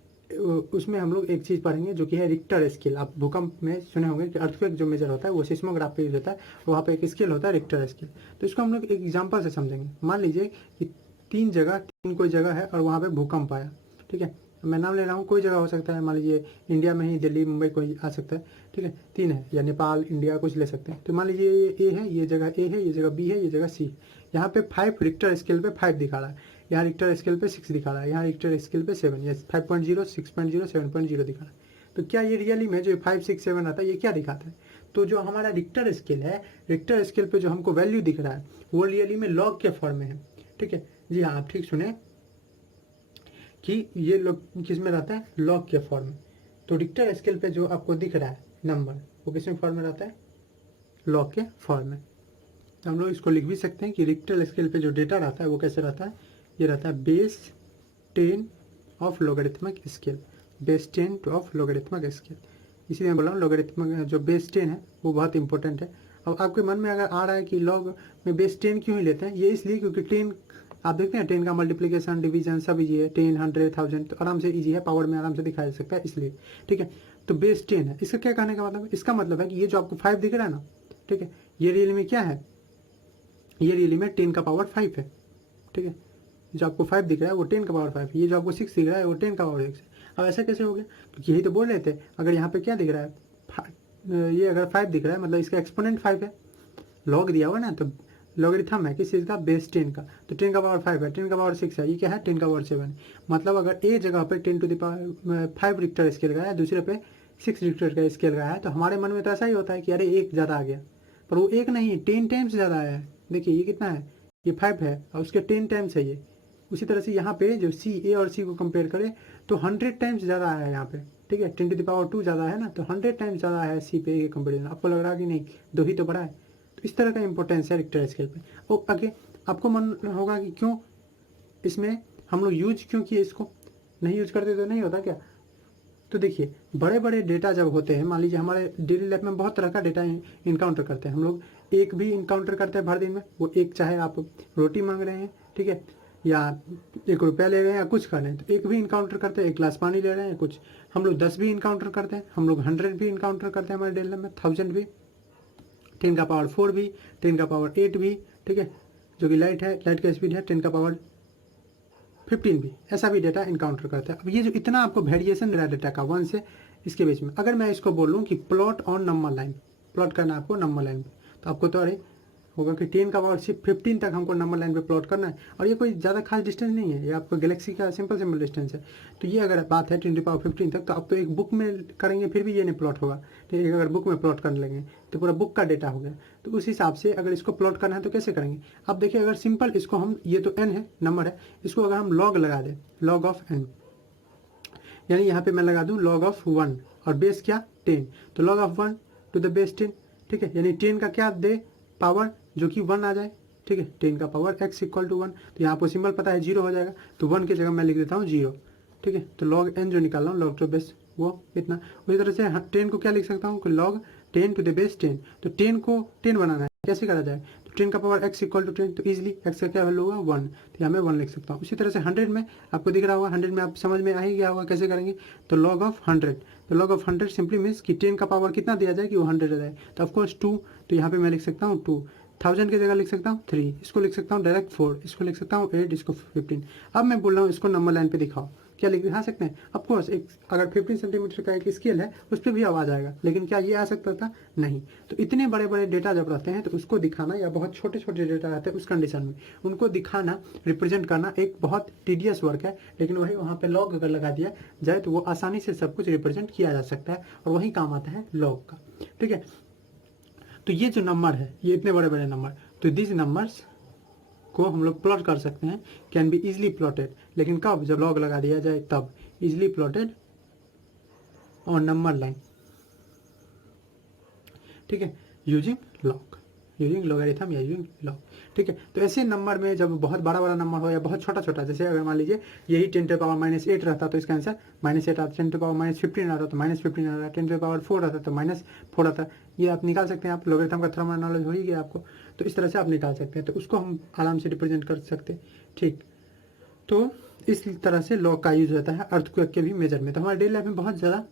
उसमें हम लोग एक चीज़ पढ़ेंगे जो कि है रिक्टर स्केल। आप भूकंप में सुने होंगे कि अर्थक्वेक जो मेजर होता है वो सिस्मोग्राफ पे यूज होता है, वहाँ पे एक स्केल होता है रिक्टर स्केल। तो इसको हम लोग एक एग्जांपल से समझेंगे। मान लीजिए कि तीन कोई जगह है और वहाँ पे भूकंप आया, ठीक है। मैं नाम ले रहा हूँ, कोई जगह हो सकता है, मान लीजिए इंडिया में ही, दिल्ली मुंबई कोई आ सकता है, ठीक है। तीन है, या नेपाल इंडिया कुछ ले सकते हैं। तो मान लीजिए ये ए है, ये जगह ए है, ये जगह बी है, ये जगह सी। यहाँ पे 5 रिक्टर स्केल पे 5 दिखा रहा है, यहाँ रिक्टर स्केल पे 6 दिखा रहा है, यहाँ रिक्टर स्केल पे 7, या 5.0, 6.0, 7.0 दिखा रहा है। तो क्या ये रियली में जो 5, 6, 7 आता है, ये क्या दिखाता है? तो जो हमारा रिक्टर स्केल है, रिक्टर स्केल पे जो हमको वैल्यू दिख रहा है वो रियली में लॉग के फॉर्म में है, ठीक है। जी हाँ, आप ठीक सुने कि ये लॉग किस में रहता है? लॉग के फॉर्म में। तो रिक्टर स्केल पे जो आपको दिख रहा है नंबर, वो किस में फॉर्म में रहता है? लॉग के फॉर्म में। तो हम लोग इसको लिख भी सकते हैं कि रिक्टर स्केल पे जो डेटा रहता है वो कैसे रहता है? ये रहता है base 10 of logarithmic scale, base 10 of logarithmic scale. इसलिए मैं बोल रहा हूँ लोगरिथमिक जो बेस 10 है वो बहुत इंपॉर्टेंट है। अब आपके मन में अगर आ रहा है कि लॉग में बेस 10 क्यों ही लेते हैं, ये इसलिए क्योंकि 10 आप देखते हैं 10 का मल्टीप्लिकेशन, डिवीजन सब इजी है, 10, 100, 1000 तो आराम से इजी है, पावर में आराम से दिखाया जा सकता है, इसलिए, ठीक है। तो बेस 10 है। इसका क्या कहने का मतलब है? इसका मतलब है कि ये जो आपको 5 दिख रहा है ना, ठीक है, ये रियल में क्या है? ये रियली में 10 का पावर 5 है, ठीक है। जो आपको 5 दिख रहा है वो 10 का पावर 5 है, ये जो आपको 6 दिख रहा है वो 10 का पावर 6 है। अब ऐसा कैसे हो गया? क्योंकि यही तो बोल रहे थे, अगर यहाँ पे क्या दिख रहा है, ये अगर 5 दिख रहा है मतलब इसका एक्सपोनेंट 5 है, लॉग दिया हुआ ना, तो लॉगरिथम है किस चीज़ का? बेस 10 का। तो 10 का पावर 5 है, 10 का पावर 6 है, ये क्या है? 10 का पावर 7 है। मतलब अगर एक जगह पे 10 to the power 5 Richter scale का है, दूसरे पे 6 रिक्टर का स्केल का है, तो हमारे मन में तो ऐसा ही होता है कि अरे एक ज़्यादा आ गया, पर वो एक नहीं, 10 टाइम्स ज़्यादा आया है। देखिए ये कितना है? ये 5 है और उसके 10 टाइम्स है ये। उसी तरह से यहाँ पे जो सी, ए और सी को कंपेयर करें तो 100 टाइम्स ज़्यादा आया है यहाँ पे, ठीक है। 10 टू द पावर 2 ज़्यादा है ना, तो 100 टाइम्स ज़्यादा है सी पे के कंपेरिजन। आपको लग रहा है कि नहीं, दो ही तो बड़ा है। तो इस तरह का इंपॉर्टेंस है रिक्टर स्केल पे। और आगे आपको मन होगा कि क्यों इसमें हम लोग यूज क्यों किए, इसको नहीं यूज करते तो नहीं होता क्या? तो देखिए बड़े बड़े डेटा जब होते हैं, मान लीजिए हमारे डेली लाइफ में बहुत तरह का डेटा इनकाउंटर करते हैं हम लोग। एक भी इनकाउंटर करते हैं भर दिन में, वो एक चाहे आप रोटी मांग रहे हैं, ठीक है, या 1 रुपया ले रहे हैं या कुछ कर रहे हैं, तो एक भी इनकाउंटर करते हैं, 1 गिलास पानी ले रहे हैं कुछ। हम लोग 10 भी इनकाउंटर करते हैं, हम लोग 100 भी इनकाउंटर करते हैं हमारे डेली लाइफ में, 1000 भी, 10 का पावर 4 भी, 10 का पावर 8 भी, ठीक है। जो कि लाइट है, लाइट का स्पीड है 10 का पावर 15 भी, ऐसा भी डेटा इनकाउंटर करता है। अब ये जो इतना आपको वेरिएशन दे रहा है डेटा का 1 से इसके बीच में, अगर मैं इसको बोलूँ कि plot on number line, plot करना है आपको नंबर लाइन पे, तो आपको तो अरे होगा कि 10 का पावर सिर्फ 15 तक हमको नंबर लाइन पे प्लॉट करना है, और ये कोई ज़्यादा खास डिस्टेंस नहीं है, ये आपको गैलेक्सी का सिंपल डिस्टेंस है। तो ये अगर बात है 10 टू पावर 15 तक, तो आप तो एक बुक में करेंगे फिर भी ये नहीं प्लॉट होगा, तो एक अगर बुक में प्लॉट करने लगे तो पूरा बुक का डेटा हो गया। तो उस हिसाब से अगर इसको प्लॉट करना है तो कैसे करेंगे? अब देखिए अगर सिंपल इसको हम, ये तो n है, नंबर है, इसको अगर हम लॉग लगा दें, लॉग ऑफ n, यानी यहाँ पे मैं लगा दूँ लॉग ऑफ 1 और बेस क्या 10, तो log of 1 to the base 10, ठीक है। यानी 10 का क्या दे पावर जो कि 1 आ जाए, ठीक है। 10 का पावर x इक्वल टू 1, तो यहाँ पर सिंबल पता है 0 हो जाएगा, तो 1 की जगह मैं लिख देता हूँ 0, ठीक है। तो लॉग n जो निकाल रहा हूँ लॉग टू बेस वो इतना। उसी तरह से 10 को क्या लिख सकता हूँ कि लॉग 10 टू द बेस 10, तो 10 को 10 बनाना है, कैसे करा जाए? तो 10 का पावर x इक्वल टू 10, तो इजीली x का क्या वैल्यू होगा 1, तो यहाँ मैं 1 लिख सकता हूँ। उसी तरह से 100 में आपको दिख रहा होगा, 100 में आप समझ में आ ही गया होगा कैसे करेंगे। तो लॉग ऑफ 100, तो लॉग ऑफ 100 सिंपली मीन्स कि 10 का पावर कितना दिया जाए कि वो 100 आ जाए, तो ऑफकोर्स 2, तो यहाँ पे मैं लिख सकता हूँ 2, 1000 की जगह लिख सकता हूँ 3, इसको लिख सकता हूँ डायरेक्ट 4, इसको लिख सकता हूँ 8, इसको 15। अब मैं बोल रहा हूँ इसको नंबर लाइन पे दिखाओ, क्या दिखा सकते हैं? ऑफकोर्स एक अगर 15 सेंटीमीटर का एक स्केल है उस पर भी आवाज़ आएगा, लेकिन क्या ये आ सकता था? नहीं। तो इतने बड़े बड़े डेटा जब रहते हैं तो उसको दिखाना, या बहुत छोटे छोटे डेटा रहते हैं उस कंडीशन में उनको दिखाना, रिप्रेजेंट करना एक बहुत टीडियस वर्क है। लेकिन वही वहाँ पे लॉग अगर लगा दिया जाए तो वो आसानी से सब कुछ रिप्रेजेंट किया जा सकता है, और वही काम आता है लॉग का, ठीक है। तो ये जो नंबर है, ये इतने बड़े बड़े नंबर, तो दिस नंबर्स को हम लोग प्लॉट कर सकते हैं, कैन बी इजिली प्लॉटेड, लेकिन कब? जब लॉग लगा दिया जाए तब, easily plotted on number line, ठीक है, यूजिंग लॉग। यूजिंग लोगरिथम या यूजिंग लॉग। ठीक है, तो ऐसे नंबर में जब बहुत बड़ा बड़ा नंबर हो या बहुत छोटा छोटा, जैसे अगर मान लीजिए यही 10⁻⁻8 रहता तो इसका आंसर -8 आता, 10⁻⁻15 आता तो -15 आता, 10⁻4 आता तो -4 आता। ये आप निकाल सकते हैं, आप लोगरिथम का थोड़ा नॉलेज हो ही गया आपको, तो इस तरह से आप निकाल सकते हैं, तो उसको हम आराम से रिप्रेजेंट कर सकते हैं। ठीक, तो इस तरह से लॉग का यूज होता है अर्थक्वेक के भी मेजर में। तो हमारे डेली लाइफ में बहुत ज़्यादा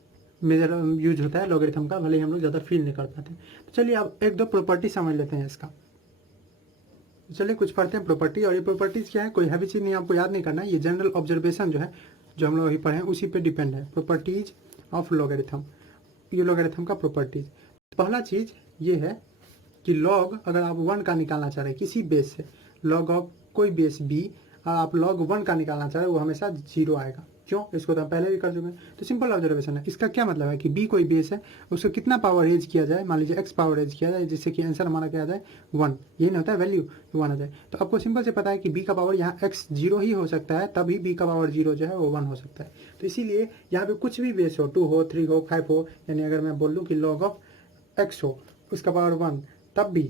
मेजर यूज होता है लॉगरिथम का, भले ही हम लोग ज़्यादा फील नहीं कर पाते। तो चलिए अब एक दो प्रॉपर्टी समझ लेते हैं इसका। चलिए कुछ पढ़ते हैं प्रॉपर्टी, और ये प्रॉपर्टीज क्या है, कोई हैवी चीज़ नहीं, आपको याद नहीं करना है, ये जनरल ऑब्जर्वेशन जो है, जो हम लोग अभी पढ़े हैं उसी पे डिपेंड है। प्रॉपर्टीज ऑफ लॉगरिथम, ये लॉगरिथम का प्रॉपर्टीज। पहला चीज़ ये है कि लॉग अगर आप 1 का निकालना चाह रहे हैं किसी बेस से, लॉग ऑफ कोई बेस b, और आप लॉग 1 का निकालना चाह रहे हैं, वो हमेशा 0 आएगा। क्यों? इसको तो हम पहले भी कर चुके हैं। तो सिंपल ऑब्जर्वेशन है। इसका क्या मतलब है कि b कोई बेस है, उसको कितना पावर रेज किया जाए, मान लीजिए x पावर रेज किया जाए, जिससे कि आंसर हमारा क्या आ जाए 1, ये नहीं होता है वैल्यू 1 आ जाए। तो आपको सिंपल से पता है कि b का पावर यहाँ x 0 ही हो सकता है, तभी b का पावर 0 जो है वो 1 हो सकता है। तो इसीलिए यहाँ पे कुछ भी बेस हो, 2 हो, 3 हो, 5 हो, यानी अगर मैं बोल दूँ कि लॉग ऑफ x हो, उसका पावर 1, तब भी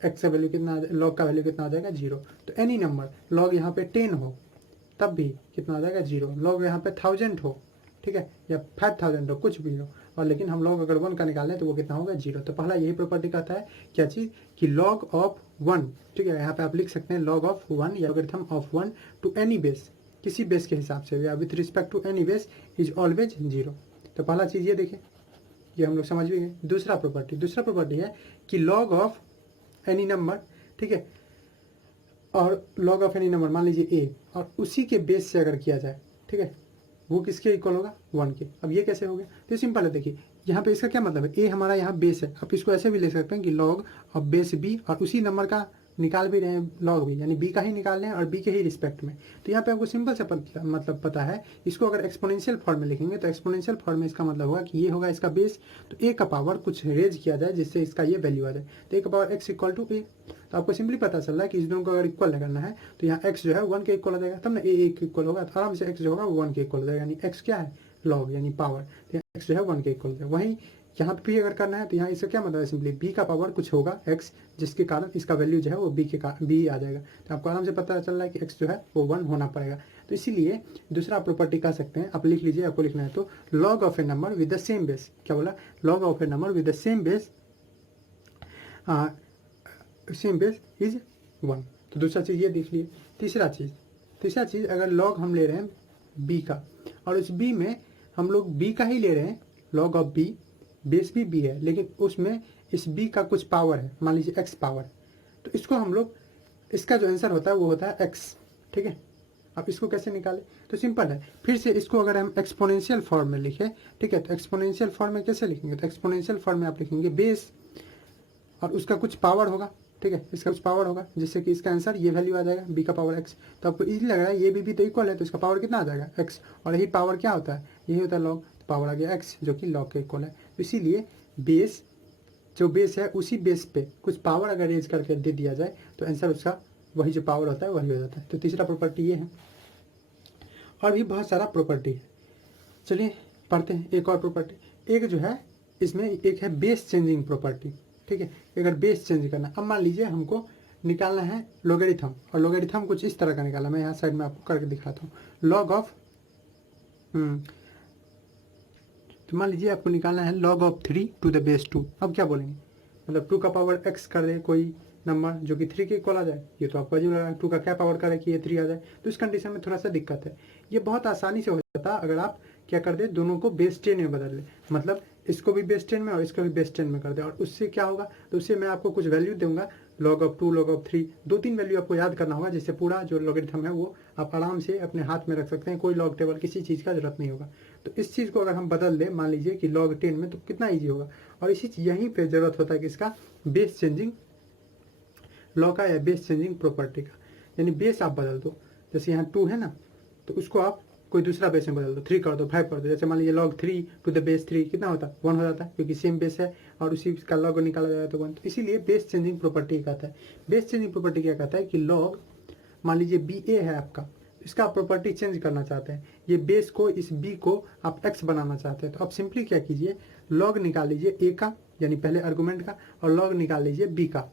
x का वैल्यू कितना, लॉग का वैल्यू कितना आ जाएगा 0। तो एनी नंबर लॉग यहाँ पे 10 हो, तब भी कितना आ जाएगा 0। लॉग यहाँ पे 1000 हो, ठीक है, या 5000 हो, कुछ भी हो, और लेकिन हम लॉग अगर 1 का निकालें तो वो कितना होगा 0। तो पहला यही प्रॉपर्टी कहता है क्या चीज़, कि लॉग ऑफ 1, ठीक है, यहाँ पे आप लिख सकते हैं लॉग ऑफ 1 या logarithm of 1 to any base, किसी बेस के हिसाब से, या with respect to any base is always 0। तो पहला चीज़ ये देखिए, ये हम लोग समझ भी गए। दूसरा प्रॉपर्टी है कि लॉग ऑफ एनी नंबर, ठीक है, और लॉग ऑफ एनी नंबर मान लीजिए ए, और उसी के बेस से अगर किया जाए, ठीक है, वो किसके इक्वल होगा 1 के। अब ये कैसे हो गया, तो सिंपल है, देखिए यहाँ पे इसका क्या मतलब है, ए हमारा यहाँ बेस है, आप इसको ऐसे भी ले सकते हैं कि लॉग ऑफ बेस बी, और उसी नंबर का निकाल भी रहे हैं लॉग भी, यानी बी का ही निकाल रहे हैं और बी के ही रिस्पेक्ट में। तो यहाँ पे आपको सिंपल से मतलब पता है, इसको अगर एक्सपोनेंशियल फॉर्म में लिखेंगे तो एक्सपोनेंशियल फॉर्म में इसका मतलब होगा कि ये होगा इसका बेस, तो ए का पावर कुछ रेज किया जाए जिससे इसका ये वैल्यू आ जाए, तो ए का पावर एक्स इक्वल टू ए। तो आपको सिंपली पता चल रहा है कि इस दोनों को अगर इक्वल करना है तो यहाँ x जो है 1 के इक्वल हो जाएगा, तब ना ए के इक्वल होगा, तो आराम से x जो होगा 1 के इक्वल हो जाएगा, यानी x क्या है लॉग यानी पावर, तो x जो है 1 के इक्वल हो जाएगा। वहीं यहाँ पे भी अगर करना है तो यहाँ इसका क्या मतलब है, सिंपली b का पावर कुछ होगा x, जिसके कारण इसका वैल्यू जो है वो b आ जाएगा। तो आपको आराम से पता चल रहा है कि x जो है वो 1 होना पड़ेगा। तो इसीलिए दूसरा प्रॉपर्टी कह सकते हैं, आप लिख लीजिए, आपको लिखना है तो log of A number with the same base, क्या बोला, log of A number with the same base is 1। तो दूसरा चीज़ ये देख लिए। तीसरा चीज़ अगर लॉग हम ले रहे हैं b का, और उस b में हम लोग b का ही ले रहे हैं, लॉग ऑफ b, बेस भी b है, लेकिन उसमें इस b का कुछ पावर है, मान लीजिए x पावर, तो इसको हम लोग, इसका जो आंसर होता है वो होता है x, ठीक है। अब इसको कैसे निकालें, तो सिंपल है, फिर से इसको अगर हम एक्सपोनेंशियल फॉर्म में लिखें, ठीक है, तो एक्सपोनेंशियल फॉर्म में कैसे लिखेंगे, तो एक्सपोनेंशियल फॉर्म में आप लिखेंगे बेस और उसका कुछ पावर होगा, ठीक है, इसका कुछ पावर होगा, जिससे कि इसका आंसर ये वैल्यू आ जाएगा b का पावर x। तो आपको इजी लग रहा है, ये भी तो इक्वल है, तो इसका पावर कितना आ जाएगा x, और यही पावर क्या होता है, यही होता है लॉग, तो पावर आ गया x जो कि लॉग के इक्वल है। तो इसीलिए बेस, जो बेस है उसी बेस पे कुछ पावर अगर रेज करके दे दिया जाए तो आंसर उसका वही जो पावर होता है वही हो जाता है। तो तीसरा प्रॉपर्टी ये है, और भी बहुत सारा प्रॉपर्टी है। चलिए पढ़ते हैं एक और प्रॉपर्टी। एक जो है इसमें एक है बेस चेंजिंग प्रॉपर्टी, ठीक है, अगर बेस चेंज करना, अब मान लीजिए हमको निकालना है लोगरिथम, और लोगरिथम कुछ इस तरह का निकाला, मैं यहाँ साइड में आपको करके दिखाता हूँ। लॉग ऑफ तो मान लीजिए आपको निकालना है log of 3 to the base 2। अब क्या बोलेंगे, मतलब 2 का पावर x कर दे कोई नंबर जो कि 3 के इक्वल आ जाए, ये तो आपको अजीब लग रहा है, 2 का क्या पावर करे कि ये 3 आ जाए। तो इस कंडीशन में थोड़ा सा दिक्कत है। ये बहुत आसानी से हो जाता अगर आप क्या कर दे, दोनों को बेस 10 में बदल ले, मतलब इसको भी बेस 10 में और इसको भी बेस 10 में कर दे, और उससे क्या होगा, तो उससे मैं आपको कुछ वैल्यू दूंगा, log of 2, log of 3, 2-3 value आपको याद करना होगा, जिससे पूरा जो लॉगरिथम है वो आप आराम से अपने हाथ में रख सकते हैं, कोई लॉग टेबल किसी चीज़ का जरूरत नहीं होगा। तो इस चीज़ को अगर हम बदल दें, मान लीजिए कि log 10 में, तो कितना ईजी होगा। और इसी यहीं पे ज़रूरत होता है कि इसका बेस चेंजिंग लॉ का या बेस चेंजिंग प्रॉपर्टी का, यानी बेस आप बदल दो, जैसे यहाँ 2 है ना, तो उसको आप कोई दूसरा बेस में बदल दो, 3 कर दो, 5 कर दो। जैसे मान लीजिए log 3 टू द बेस 3 कितना होता है 1 हो जाता है, क्योंकि सेम बेस है और उसी का log निकाला जाए तो 1। तो इसीलिए बेस चेंजिंग प्रॉपर्टी कहता है। बेस चेंजिंग प्रॉपर्टी क्या कहता है कि log, मान लीजिए बी ए है आपका, इसका आप प्रॉपर्टी चेंज करना चाहते हैं, ये बेस को, इस b को आप x बनाना चाहते हैं, तो आप सिंपली क्या कीजिए, log निकाल लीजिए a का, यानी पहले आर्गुमेंट का, और log निकाल लीजिए b का,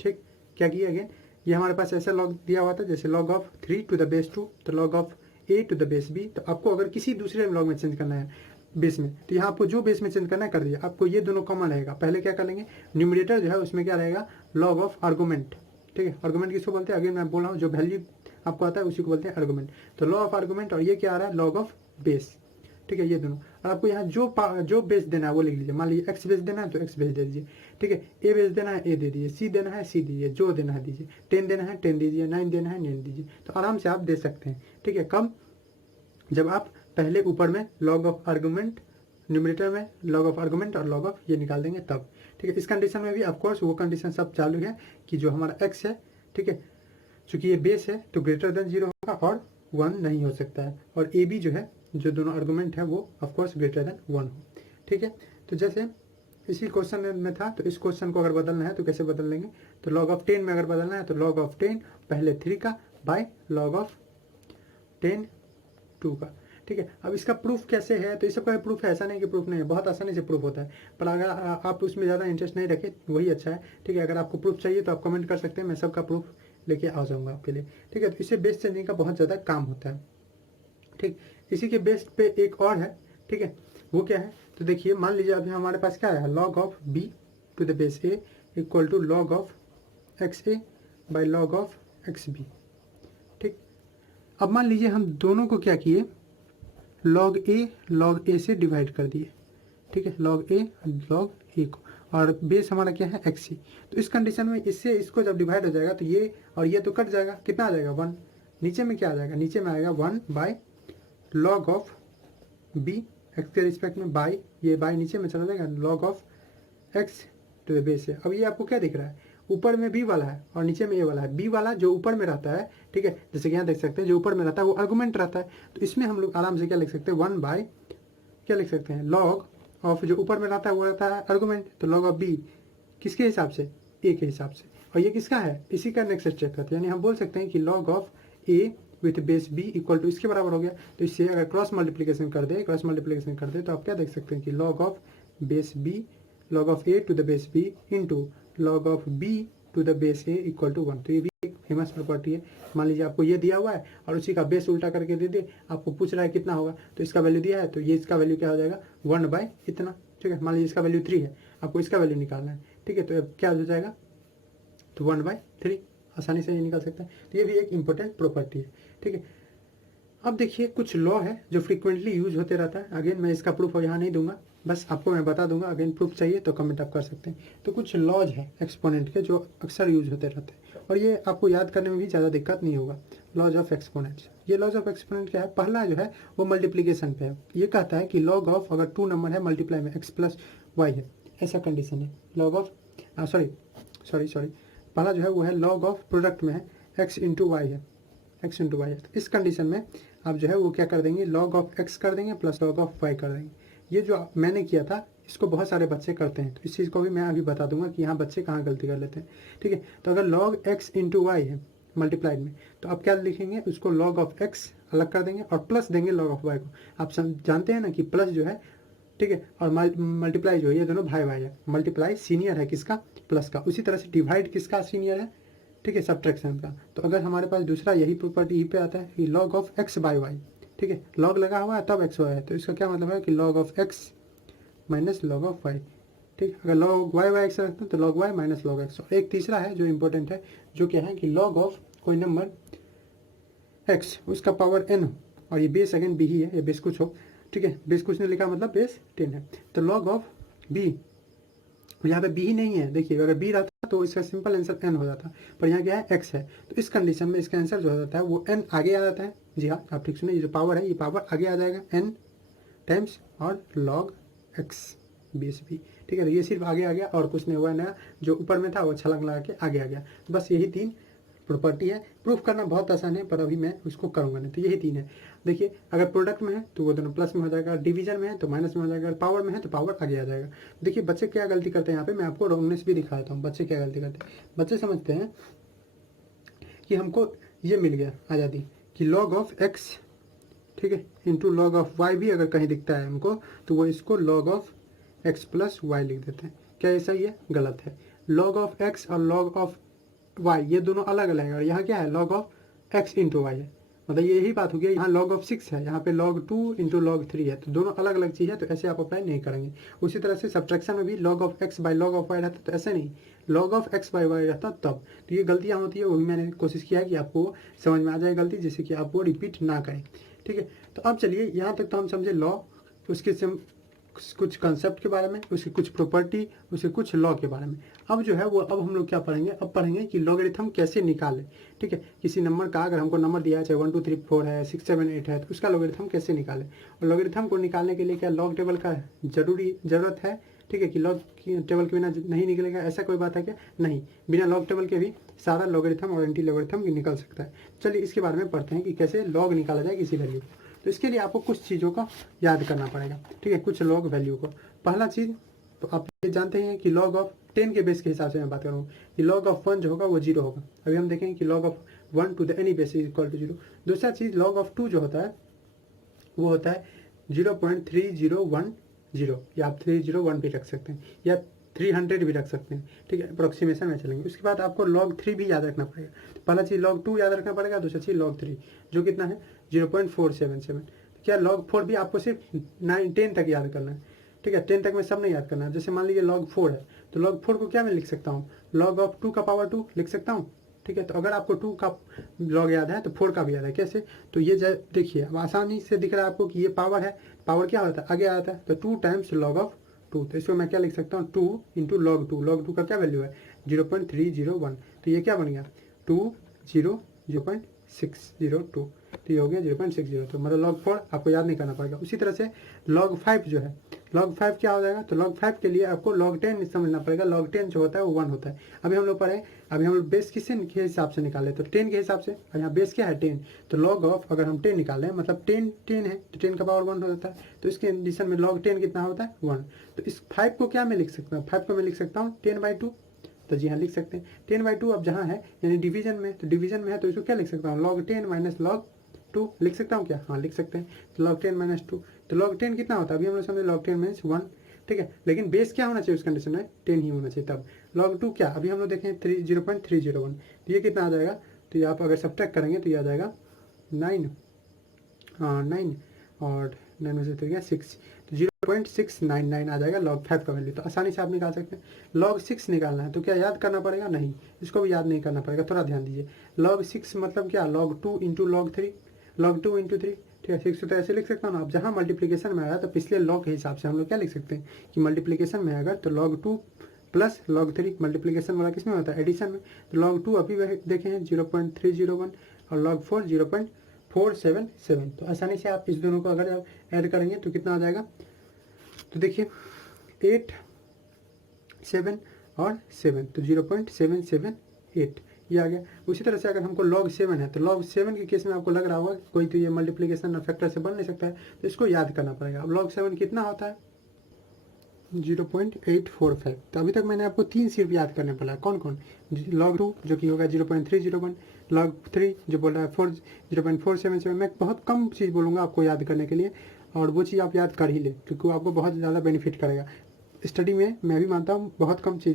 ठीक, क्या किया अगेन, ये हमारे पास ऐसा लॉग दिया हुआ था जैसे log of 3 to the base 2, तो log of a to the base b। तो आपको अगर किसी दूसरे लॉग में चेंज करना है बेस में, तो यहाँ आपको जो बेस में चेंज करना है कर दिया। आपको ये दोनों कॉमन रहेगा। पहले क्या कर लेंगे, न्यूमरेटर जो है उसमें क्या रहेगा, log ऑफ आर्गूमेंट। ठीक है, आर्गूमेंट किसको बोलते हैं, अगेन मैं बोल रहा हूँ, जो वैल्यू आपको आता है उसी को बोलते हैं आर्गूमेंट। तो लॉ ऑफ आर्गूमेंट, और ये क्या आ रहा है, log ऑफ बेस। ठीक है, ये दोनों। और आपको यहाँ जो बेस देना है वो लिख लीजिए। मान लीजिए एक्स बेस देना है तो एक्स बेस दे दीजिए। ठीक है, ए बेस देना है ए दे दीजिए, सी देना है सी दीजिए, जो देना है दीजिए, 10 देना है 10 दीजिए, 9 देना है 9 दीजिए। तो आराम से आप दे सकते हैं। ठीक है, कब, जब आप पहले ऊपर में log ऑफ आर्गूमेंट, न्यूमरेटर में log ऑफ आर्गूमेंट और log ऑफ ये निकाल देंगे तब। ठीक है, इस कंडीशन में भी ऑफकोर्स वो कंडीशन सब चालू है कि जो हमारा x है, ठीक है, चूंकि ये बेस है तो ग्रेटर देन 0 होगा और 1 नहीं हो सकता है, और ए बी जो है, जो दोनों आर्गूमेंट है वो ऑफकोर्स ग्रेटर देन 1 हो। ठीक है, तो जैसे इसी क्वेश्चन में था, तो इस क्वेश्चन को अगर बदलना है तो कैसे बदल लेंगे, तो log ऑफ 10 में अगर बदलना है तो log ऑफ 10 पहले 3 का बाय log ऑफ 10 2 का। ठीक है, अब इसका प्रूफ कैसे है, तो इस सबका प्रूफ है, ऐसा नहीं कि प्रूफ नहीं है, बहुत आसानी से प्रूफ होता है। पर अगर आप उसमें ज़्यादा इंटरेस्ट नहीं रखें वही अच्छा है। ठीक है, अगर आपको प्रूफ चाहिए तो आप कमेंट कर सकते हैं, मैं सबका प्रूफ लेके आ जाऊँगा आपके लिए। ठीक है, तो इससे बेस चेंजिंग का बहुत ज़्यादा काम होता है। ठीक, इसी के बेस पे एक और है। ठीक है, वो क्या है, तो देखिए मान लीजिए अभी हमारे पास क्या है, log of b to the base a equal to log of x a by log of x b. ठीक, अब मान लीजिए हम दोनों को क्या किए, log a से डिवाइड कर दिए। ठीक है, log a को, और बेस हमारा क्या है एक्स ही। तो इस कंडीशन में इससे इसको जब डिवाइड हो जाएगा तो ये और ये तो कट जाएगा, कितना आ जाएगा 1। नीचे में क्या आ जाएगा, नीचे में आएगा 1 by log of b x के रिस्पेक्ट में बाई, ये बाई नीचे में चला जाएगा, log of x to the base है। अब ये आपको क्या दिख रहा है, ऊपर में b वाला है और नीचे में a वाला है। b वाला जो ऊपर में रहता है, ठीक है, जैसे कि यहाँ देख सकते हैं जो ऊपर में रहता है वो आर्गूमेंट रहता है। तो इसमें हम लोग आराम से क्या लिख सकते हैं, 1 बाय क्या लिख सकते हैं, log ऑफ जो ऊपर में रहता है वो रहता है आर्गूमेंट, तो log ऑफ b किसके हिसाब से, a के हिसाब से, और ये किसका है, इसी का नेक्स्ट स्टेप है। यानी हम बोल सकते हैं कि log of a with base b equal to इसके बराबर हो गया। तो इससे अगर क्रॉस मल्टीप्लिकेशन कर दे तो आप क्या देख सकते हैं कि log of base b, log of a to the base b into log of b to the base a equal to 1। तो ये भी एक फेमस प्रॉपर्टी है। मान लीजिए आपको ये दिया हुआ है और उसी का बेस उल्टा करके दे दे, आपको पूछ रहा है कितना होगा, तो इसका वैल्यू दिया है तो ये इसका वैल्यू क्या हो जाएगा, 1 बाय इतना। ठीक है, मान लीजिए इसका वैल्यू 3 है, आपको इसका वैल्यू निकालना है। ठीक है, तो अब क्या हो जाएगा, तो 1 बाय 3 आसानी से ये निकाल सकता है। तो ये भी एक इंपॉर्टेंट प्रॉपर्टी है। ठीक है, अब देखिए कुछ लॉ है जो फ्रीक्वेंटली यूज होते रहता है। अगेन मैं इसका प्रूफ यहाँ नहीं दूंगा, बस आपको मैं बता दूंगा। अगेन प्रूफ चाहिए तो कमेंट आप कर सकते हैं। तो कुछ लॉज है एक्सपोनेंट के जो अक्सर यूज होते रहते हैं, और ये आपको याद करने में भी ज़्यादा दिक्कत नहीं होगा। लॉज ऑफ एक्सपोनेंट्स, ये लॉज ऑफ एक्सपोनेंट क्या है, पहला जो है वो मल्टीप्लीकेशन पे है। ये कहता है कि लॉग ऑफ अगर 2 नंबर है मल्टीप्लाई में x प्लस वाई है, ऐसा कंडीशन है। लॉग ऑफ सॉरी पहला जो है वो है लॉग ऑफ प्रोडक्ट में है x इंटू वाई है, x इंटू वाई है। तो इस कंडीशन में आप जो है वो क्या कर देंगे, log ऑफ x कर देंगे प्लस log ऑफ y कर देंगे। ये जो मैंने किया था इसको बहुत सारे बच्चे करते हैं, तो इस चीज़ को भी मैं अभी बता दूंगा कि यहाँ बच्चे कहाँ गलती कर लेते हैं। ठीक है, तो अगर log x इंटू वाई है मल्टीप्लाइड में, तो आप क्या लिखेंगे, उसको log ऑफ x अलग कर देंगे और प्लस देंगे log ऑफ y को। आप जानते हैं ना कि प्लस जो है, ठीक है, और मल्टीप्लाई जो है ये दोनों भाई भाई है। मल्टीप्लाई सीनियर है किसका, प्लस का। उसी तरह से डिवाइड किसका सीनियर है, ठीक है, सब्ट्रैक्शन का। तो अगर हमारे पास दूसरा यही प्रॉपर्टी पे आता है कि log of x by y, ठीक है, log लगा हुआ है तब x हुआ है, तो इसका क्या मतलब है कि log of x minus log of y। ठीक, अगर log y बाई x रखते हैं तो log y minus log x। और एक तीसरा है जो इंपॉर्टेंट है, जो क्या है कि log ऑफ कोई नंबर x उसका पावर n हो, और ये बेस अगेन b ही है, ये बेस कुछ हो, ठीक है, बेस कुछ नहीं लिखा मतलब बेस 10 है। तो log ऑफ b, यहाँ पे b ही नहीं है, देखिए अगर b रहता तो इसका सिंपल आंसर n हो जाता, पर यहाँ क्या है x है। तो इस कंडीशन में इसका आंसर जो हो जाता है वो n आगे आ जाता है। जी हाँ, आप ठीक सुने, ये जो पावर है ये पावर आगे आ जाएगा n टाइम्स और log x बेस b। ठीक है, तो ये सिर्फ आगे आ गया और कुछ नहीं हुआ, नया जो ऊपर में था वो छलांग लगा के आगे आ गया। बस यही 3 प्रॉपर्टी है। प्रूफ करना बहुत आसान है पर अभी मैं उसको करूँगा नहीं। तो यही 3 है। देखिए अगर प्रोडक्ट में है तो वो दोनों प्लस में हो जाएगा, डिवीजन में है तो माइनस में हो जाएगा, पावर में है तो पावर आगे आ जाएगा। देखिए बच्चे क्या गलती करते हैं, यहाँ पे मैं आपको रॉन्गनेस भी दिखा देता हूँ। बच्चे क्या गलती करते हैं, बच्चे समझते हैं कि हमको ये मिल गया आज़ादी कि log ऑफ x, ठीक है, इंटू log ऑफ y भी अगर कहीं दिखता है हमको तो वो इसको log of x plus y लिख देते हैं। क्या ऐसा ही है, गलत है। log ऑफ x और log ऑफ वाई, ये दोनों अलग अलग है। और यहाँ क्या है, log of x into y है, मतलब यही बात हो गई। यहाँ लॉग ऑफ 6 है, यहाँ पे log 2 इंटू लॉग 3 है, तो दोनों अलग अलग चीज़ है, तो ऐसे आप अप्लाई नहीं करेंगे। उसी तरह से सब्ट्रैक्शन में भी log of x by log of y रहता, तो ऐसे नहीं, log of x by y रहता तब। तो ये गलतियाँ होती है, वो भी मैंने कोशिश किया है कि आपको समझ में आ जाए गलती, जिससे कि आप वो रिपीट ना करें। ठीक है, तो अब चलिए यहाँ तक तो हम समझे लॉ, उसके कुछ कंसेप्ट के बारे में, उसकी कुछ प्रॉपर्टी, उसके कुछ लॉ के बारे में। अब जो है वो अब हम लोग क्या पढ़ेंगे, अब पढ़ेंगे कि लॉगरिथम कैसे निकालें। ठीक है, किसी नंबर का अगर हमको नंबर दिया है, चाहे 1 2 3 4 है, 6 7 8 है, तो उसका लॉगरिथम कैसे निकालें। और लॉगरिथम को निकालने के लिए क्या लॉग टेबल का ज़रूरत है। ठीक है, कि लॉग टेबल के बिना नहीं निकलेगा, ऐसा कोई बात है क्या, नहीं, बिना लॉग टेबल के भी सारा लॉगरिथम और एंटी लॉगरिथम निकल सकता है। चलिए इसके बारे में पढ़ते हैं कि कैसे लॉग निकाला जाए किसी वैल्यू को। तो इसके लिए आपको कुछ चीज़ों का याद करना पड़ेगा। ठीक है, कुछ लॉग वैल्यू को। पहला चीज़ तो आप ये जानते हैं कि लॉग ऑफ 10 के बेस के हिसाब से मैं बात कर रहा हूँ कि log ऑफ 1 जो होगा वो 0 होगा। अभी हम देखेंगे कि log of 1 to the any base is equal to 0। दूसरा चीज़ log ऑफ 2 जो होता है वो होता है 0.3010, या आप 301 भी रख सकते हैं, या 300 भी रख सकते हैं। ठीक है, अप्रोक्सीमेशन में चलेंगे। उसके बाद आपको log 3 भी याद रखना पड़ेगा। पहला चीज़ log 2 याद रखना पड़ेगा, दूसरा चीज़ log 3 जो कितना है 0.477। क्या log 4 भी आपको सिर्फ 10 तक याद करना है। ठीक है, 10 तक में सब नहीं याद करना है। जैसे मान लीजिए log 4 है, तो log 4 को क्या मैं लिख सकता हूँ, log ऑफ 2 का पावर 2 लिख सकता हूँ। ठीक है, तो अगर आपको 2 का log याद है तो 4 का भी याद है। कैसे, तो ये देखिए अब आसानी से दिख रहा है आपको कि ये पावर है, पावर क्या होता है आगे आता है, तो 2 टाइम्स log ऑफ 2, तो इसको मैं क्या लिख सकता हूँ 2 इंटू log 2। log 2 का क्या वैल्यू है 0.301, तो ये क्या बन गया 0.602, तो ये हो गया 0.60। तो मतलब log 4 आपको याद नहीं करना पड़ेगा। उसी तरह से log 5 जो है, log 5 क्या हो जाएगा, तो log 5 के लिए आपको log 10 समझना पड़ेगा। log 10 जो होता है वो 1 होता है। अभी हम लोग पढ़े, अभी हम लोग बेस किससे के हिसाब से निकाले, तो 10 के हिसाब से, और यहाँ बेस क्या है 10, तो log ऑफ अगर हम 10 निकालें, मतलब 10 है तो 10 का पावर 1 हो जाता है, तो इसके कंडीशन में log 10 कितना होता है 1। तो इस 5 को क्या मैं लिख सकता हूँ, 5 को मैं लिख सकता हूँ 10/2, तो जी हाँ लिख सकते हैं 10/2। अब जहाँ है यानी डिवीजन में, तो डिवीजन में है तो इसको क्या लिख सकता हूँ log 10 माइनस log 2 लिख सकता हूँ क्या, हाँ लिख सकते हैं। तो log 10 माइनस 2, तो log 10 कितना होता है, अभी हम लोग समझे log 10 माइनस 1। ठीक है, लेकिन बेस क्या होना चाहिए उस कंडीशन में 10 ही होना चाहिए। तब log 2 क्या, अभी हम लोग देखें 0.301, तो ये कितना आ जाएगा, तो ये आप अगर सब्ट्रैक्ट करेंगे तो ये आ जाएगा 9, हाँ 9 और 9 में से 3 6, तो 0.699 आ जाएगा log 5 का वैल्यू। तो आसानी से आप निकाल सकते हैं। log 6 निकालना है तो क्या याद करना पड़ेगा, नहीं, इसको भी याद नहीं करना पड़ेगा, थोड़ा ध्यान दीजिए। log 6 मतलब क्या, log 2 into log 3, log 2 into 3। ठीक है, 6 तो ऐसे लिख सकता हूँ ना। अब जहाँ मल्टीप्लीकेशन में आया तो पिछले log के हिसाब से हम लोग क्या लिख सकते हैं कि मल्टीप्लीकेशन में अगर तो log 2 प्लस log 3, मल्टीप्लीकेशन वाला किस में होता है एडिशन में, तो log 2 अभी देखे हैं 0.301 और log 4 0.477। तो आसानी से आप इस दोनों को अगर ऐड करेंगे तो कितना आ जाएगा, तो देखिए 8 7 और 7, तो 0.778 ये आ गया। उसी तरह से अगर हमको log 7 है, तो log 7 के केस में आपको लग रहा होगा कोई तो ये मल्टीप्लिकेशन और फैक्टर से बन नहीं सकता है, तो इसको याद करना पड़ेगा। अब log 7 कितना होता है 0.845। तो अभी तक मैंने आपको 3 सिर्फ याद करने पड़ा, कौन कौन, log 2 जो कि होगा 0.301, log 3 जो बोल रहा है 0.477। मैं बहुत कम चीज़ बोलूँगा आपको याद करने के लिए, और वो चीज़ आप याद कर ही ले क्योंकि वो आपको बहुत ज़्यादा बेनिफिट करेगा स्टडी में। मैं भी मानता हूँ बहुत कम की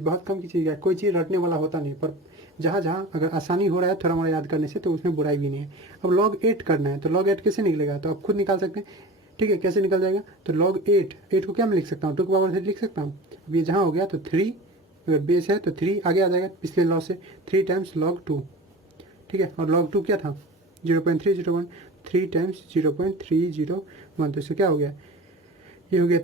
चीज़ है, कोई चीज़ रटने वाला होता नहीं, पर जहाँ जहाँ अगर आसानी हो रहा है थोड़ा मोड़ा याद करने से तो उसमें बुराई भी नहीं है। अब log 8 करना है, तो log 8 कैसे निकलेगा, तो आप खुद निकाल सकते हैं। ठीक है, कैसे निकल जाएगा, तो log 8 को क्या मैं लिख सकता हूँ 2 की पावर 3 लिख सकता हूँ। अब ये जहाँ हो गया तो 3, अगर बेस है तो 3 आगे आ जाएगा पिछले लॉ से, 3 टाइम्स log 2। ठीक है, और log 2 क्या था 0.301, 3 टाइम्स 0.301, तो इससे क्या हो गया, ये हो गया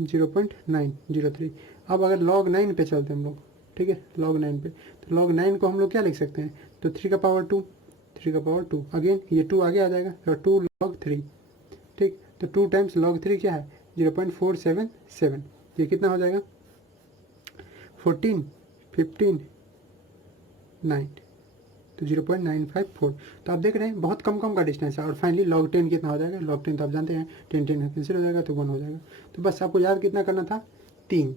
0.903। अब अगर log 9 पे चलते हैं हम लोग, ठीक है log 9 पे, तो log 9 को हम लोग क्या लिख सकते हैं, तो 3 का पावर 2 अगेन ये 2 आगे आ जाएगा, तो 2 log 3। ठीक, तो 2 टाइम्स log 3 क्या है 0.477, ये कितना हो जाएगा 14 15 9, तो 0.954। तो आप देख रहे हैं बहुत कम का डिस्टेंस है। और फाइनली log 10 कितना हो जाएगा, log 10 तो आप जानते हैं 10 कैंसिल हो जाएगा तो 1 हो जाएगा। तो बस आपको याद कितना करना था 3,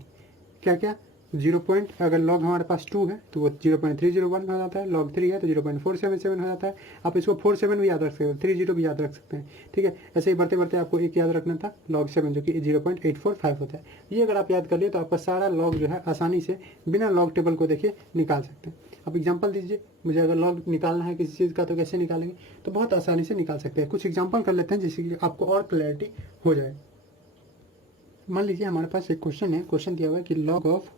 क्या क्या जीरो पॉइंट, अगर लॉग हमारे पास 2 है तो वो 0.301 हो जाता है, लॉग 3 है तो 0.477 हो जाता है। आप इसको 47 भी याद रख सकते हो, 30 भी याद रख सकते हैं, ठीक है। ऐसे ही बढ़ते बढ़ते आपको एक याद रखना था, लॉग 7 जो कि 0.845 होता है। ये अगर आप याद कर लिए तो आपका सारा लॉग जो है आसानी से बिना लॉग टेबल को देखे निकाल सकते हैं। अब एग्जाम्पल दीजिए, मुझे अगर लॉग निकालना है किसी चीज़ का तो कैसे निकालेंगे, तो बहुत आसानी से निकाल सकते हैं। कुछ एग्जाम्पल कर लेते हैं जिससे कि आपको और क्लैरिटी हो जाए। मान लीजिए हमारे पास एक क्वेश्चन है, क्वेश्चन दिया हुआ है कि लॉग ऑफ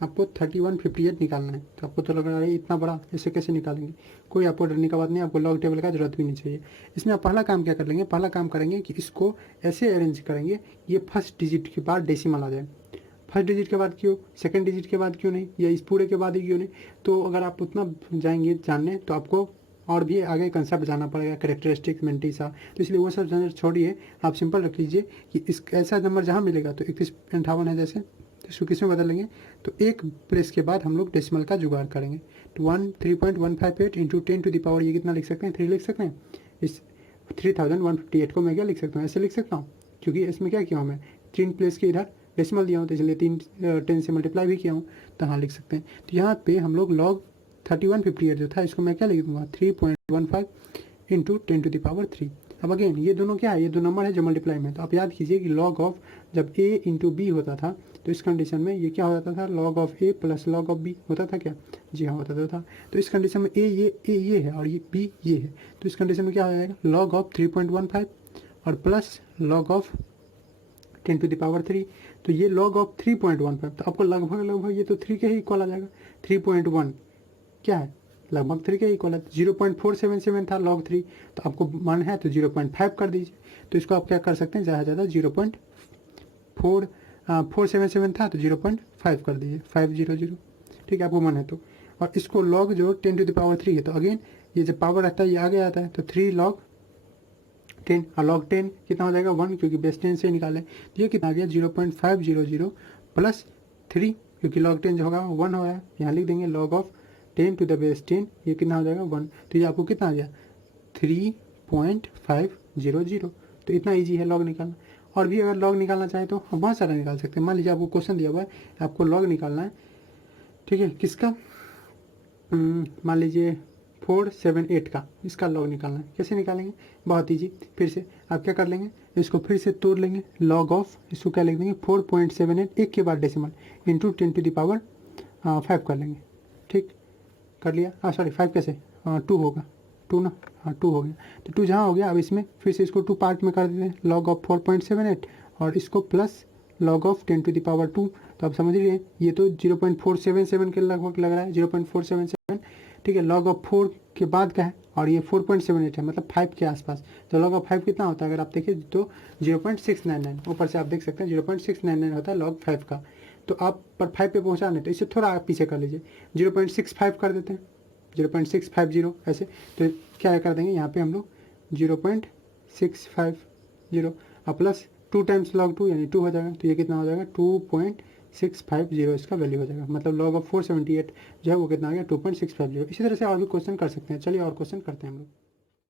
आपको 3158 निकालना है। तो आपको तो लग रहा है इतना बड़ा इसे कैसे निकालेंगे, कोई आपको डरने का बात नहीं, आपको लॉग टेबल का जरूरत भी नहीं चाहिए। इसमें आप पहला काम क्या कर लेंगे, पहला काम करेंगे कि इसको ऐसे अरेंज करेंगे ये फर्स्ट डिजिट के बाद डेसिमल आ जाए। फर्स्ट डिजिट के बाद क्यों, सेकंड डिजिट के बाद क्यों नहीं, या इस पूरे के बाद ही क्यों नहीं। तो अगर आप उतना जाएंगे जानने तो आपको और भी आगे कंसेप्ट जाना पड़ेगा, करेक्टरिस्टिक्स मेंटिसा, तो इसलिए वो सब झंझट छोड़िए। आप सिंपल रख लीजिए कि इस ऐसा नंबर जहाँ मिलेगा तो 3158 है जैसे, तो इसको किस में बदल लेंगे, तो एक प्लेस के बाद हम लोग डेसिमल का जुगाड़ करेंगे। तो 3.158 इंटू 10 टू द पावर, ये कितना लिख सकते हैं, 3 लिख सकते हैं। इस 3158 को मैं क्या लिख सकता हूँ, ऐसे लिख सकता हूँ, क्योंकि इसमें क्या किया हूँ मैं, 3 प्लेस के इधर डेसिमल दिया हूँ तो इसलिए 10 से मल्टीप्लाई भी किया हूँ, तो हाँ लिख सकते हैं। तो यहाँ पे हम लोग लॉग 3158 जो था इसको मैं क्या लिख दूंगा, 3.15 इंटू 10 टू द पावर 3। अब अगेन ये दोनों क्या है, ये दो नंबर है जो मल्टीप्लाई में, तो आप याद कीजिए कि लॉग ऑफ जब a इंटू बी होता था तो इस कंडीशन में ये क्या हो जाता था, log of a plus log of b होता था क्या, जी हाँ होता था। तो इस कंडीशन में a ये है और ये b ये है, तो इस कंडीशन में क्या हो जाएगा, लॉग ऑफ 3.15 और plus log of 10 to the power 3। तो ये लॉग ऑफ 3.15, तो आपको लगभग लगभग ये तो 3 के ही इक्वल आ जाएगा। 3.1 क्या है, लगभग 3 के इक्वल है। 0.477 था लॉग 3, तो आपको मन है तो 0.5 कर दीजिए। तो इसको आप क्या कर सकते हैं, ज़्यादा से ज़्यादा 0.477 था तो 0.5 कर दीजिए, 500, ठीक है, आपको मन है तो। और इसको लॉग जो 10 टू द पावर 3 है, तो अगेन ये जब पावर रहता है ये आगे आता है, तो 3 लॉग 10 और लॉग 10 कितना हो जाएगा 1, क्योंकि बेस 10 से निकाले। तो ये कितना आ गया 0.500 प्लस 3, क्योंकि लॉग 10 जो होगा 1 हो रहा है, यहाँ लिख देंगे log of 10 to the base 10, ये कितना हो जाएगा 1। तो ये आपको कितना आ गया 3.500। तो इतना ईजी है लॉग निकालना। और भी अगर लॉग निकालना चाहे तो हम बहुत सारा निकाल सकते हैं। मान लीजिए आपको क्वेश्चन दिया हुआ है, आपको लॉग निकालना है, ठीक है, किसका, मान लीजिए 478 का, इसका लॉग निकालना है। कैसे निकालेंगे, बहुत ईजी, फिर से आप क्या कर लेंगे, इसको फिर से तोड़ लेंगे, लॉग ऑफ इसको क्या लिख देंगे 4.78 एक के बाद decimal into 10 to the power 5 कर लेंगे, ठीक, कर लिया। सॉरी 5 कैसे, 2 होगा, 2 ना, हाँ 2 हो गया। तो 2 जहाँ हो गया, अब इसमें फिर से इसको 2 पार्ट में कर देते हैं, लॉग ऑफ 4.78 और इसको plus log of 10 to the power 2। तो आप समझ लीजिए ये तो 0.477 के लगभग लग रहा है, 0.477, ठीक है। लॉग ऑफ 4 के बाद का है और ये 4.78 है, मतलब 5 के आसपास। तो लॉग ऑफ 5 कितना होता है, अगर आप देखिए तो 0.699, ऊपर से आप देख सकते हैं 0.699 होता है लॉग 5 का। तो आप पर 5 पे पहुँचाने तो इसे थोड़ा आप पीछे कर लीजिए, 0.65 कर देते हैं, 0.650 ऐसे। तो क्या कर देंगे यहाँ पे हम लोग 0.650 और प्लस 2 टाइम्स लॉग 2 यानी 2 हो जाएगा। तो ये कितना हो जाएगा 2.650 इसका वैल्यू हो जाएगा, मतलब लॉग ऑफ 478 जो है वो कितना आ गया 2.650। इसी तरह से और भी क्वेश्चन कर सकते हैं। चलिए और क्वेश्चन करते हैं हम लोग।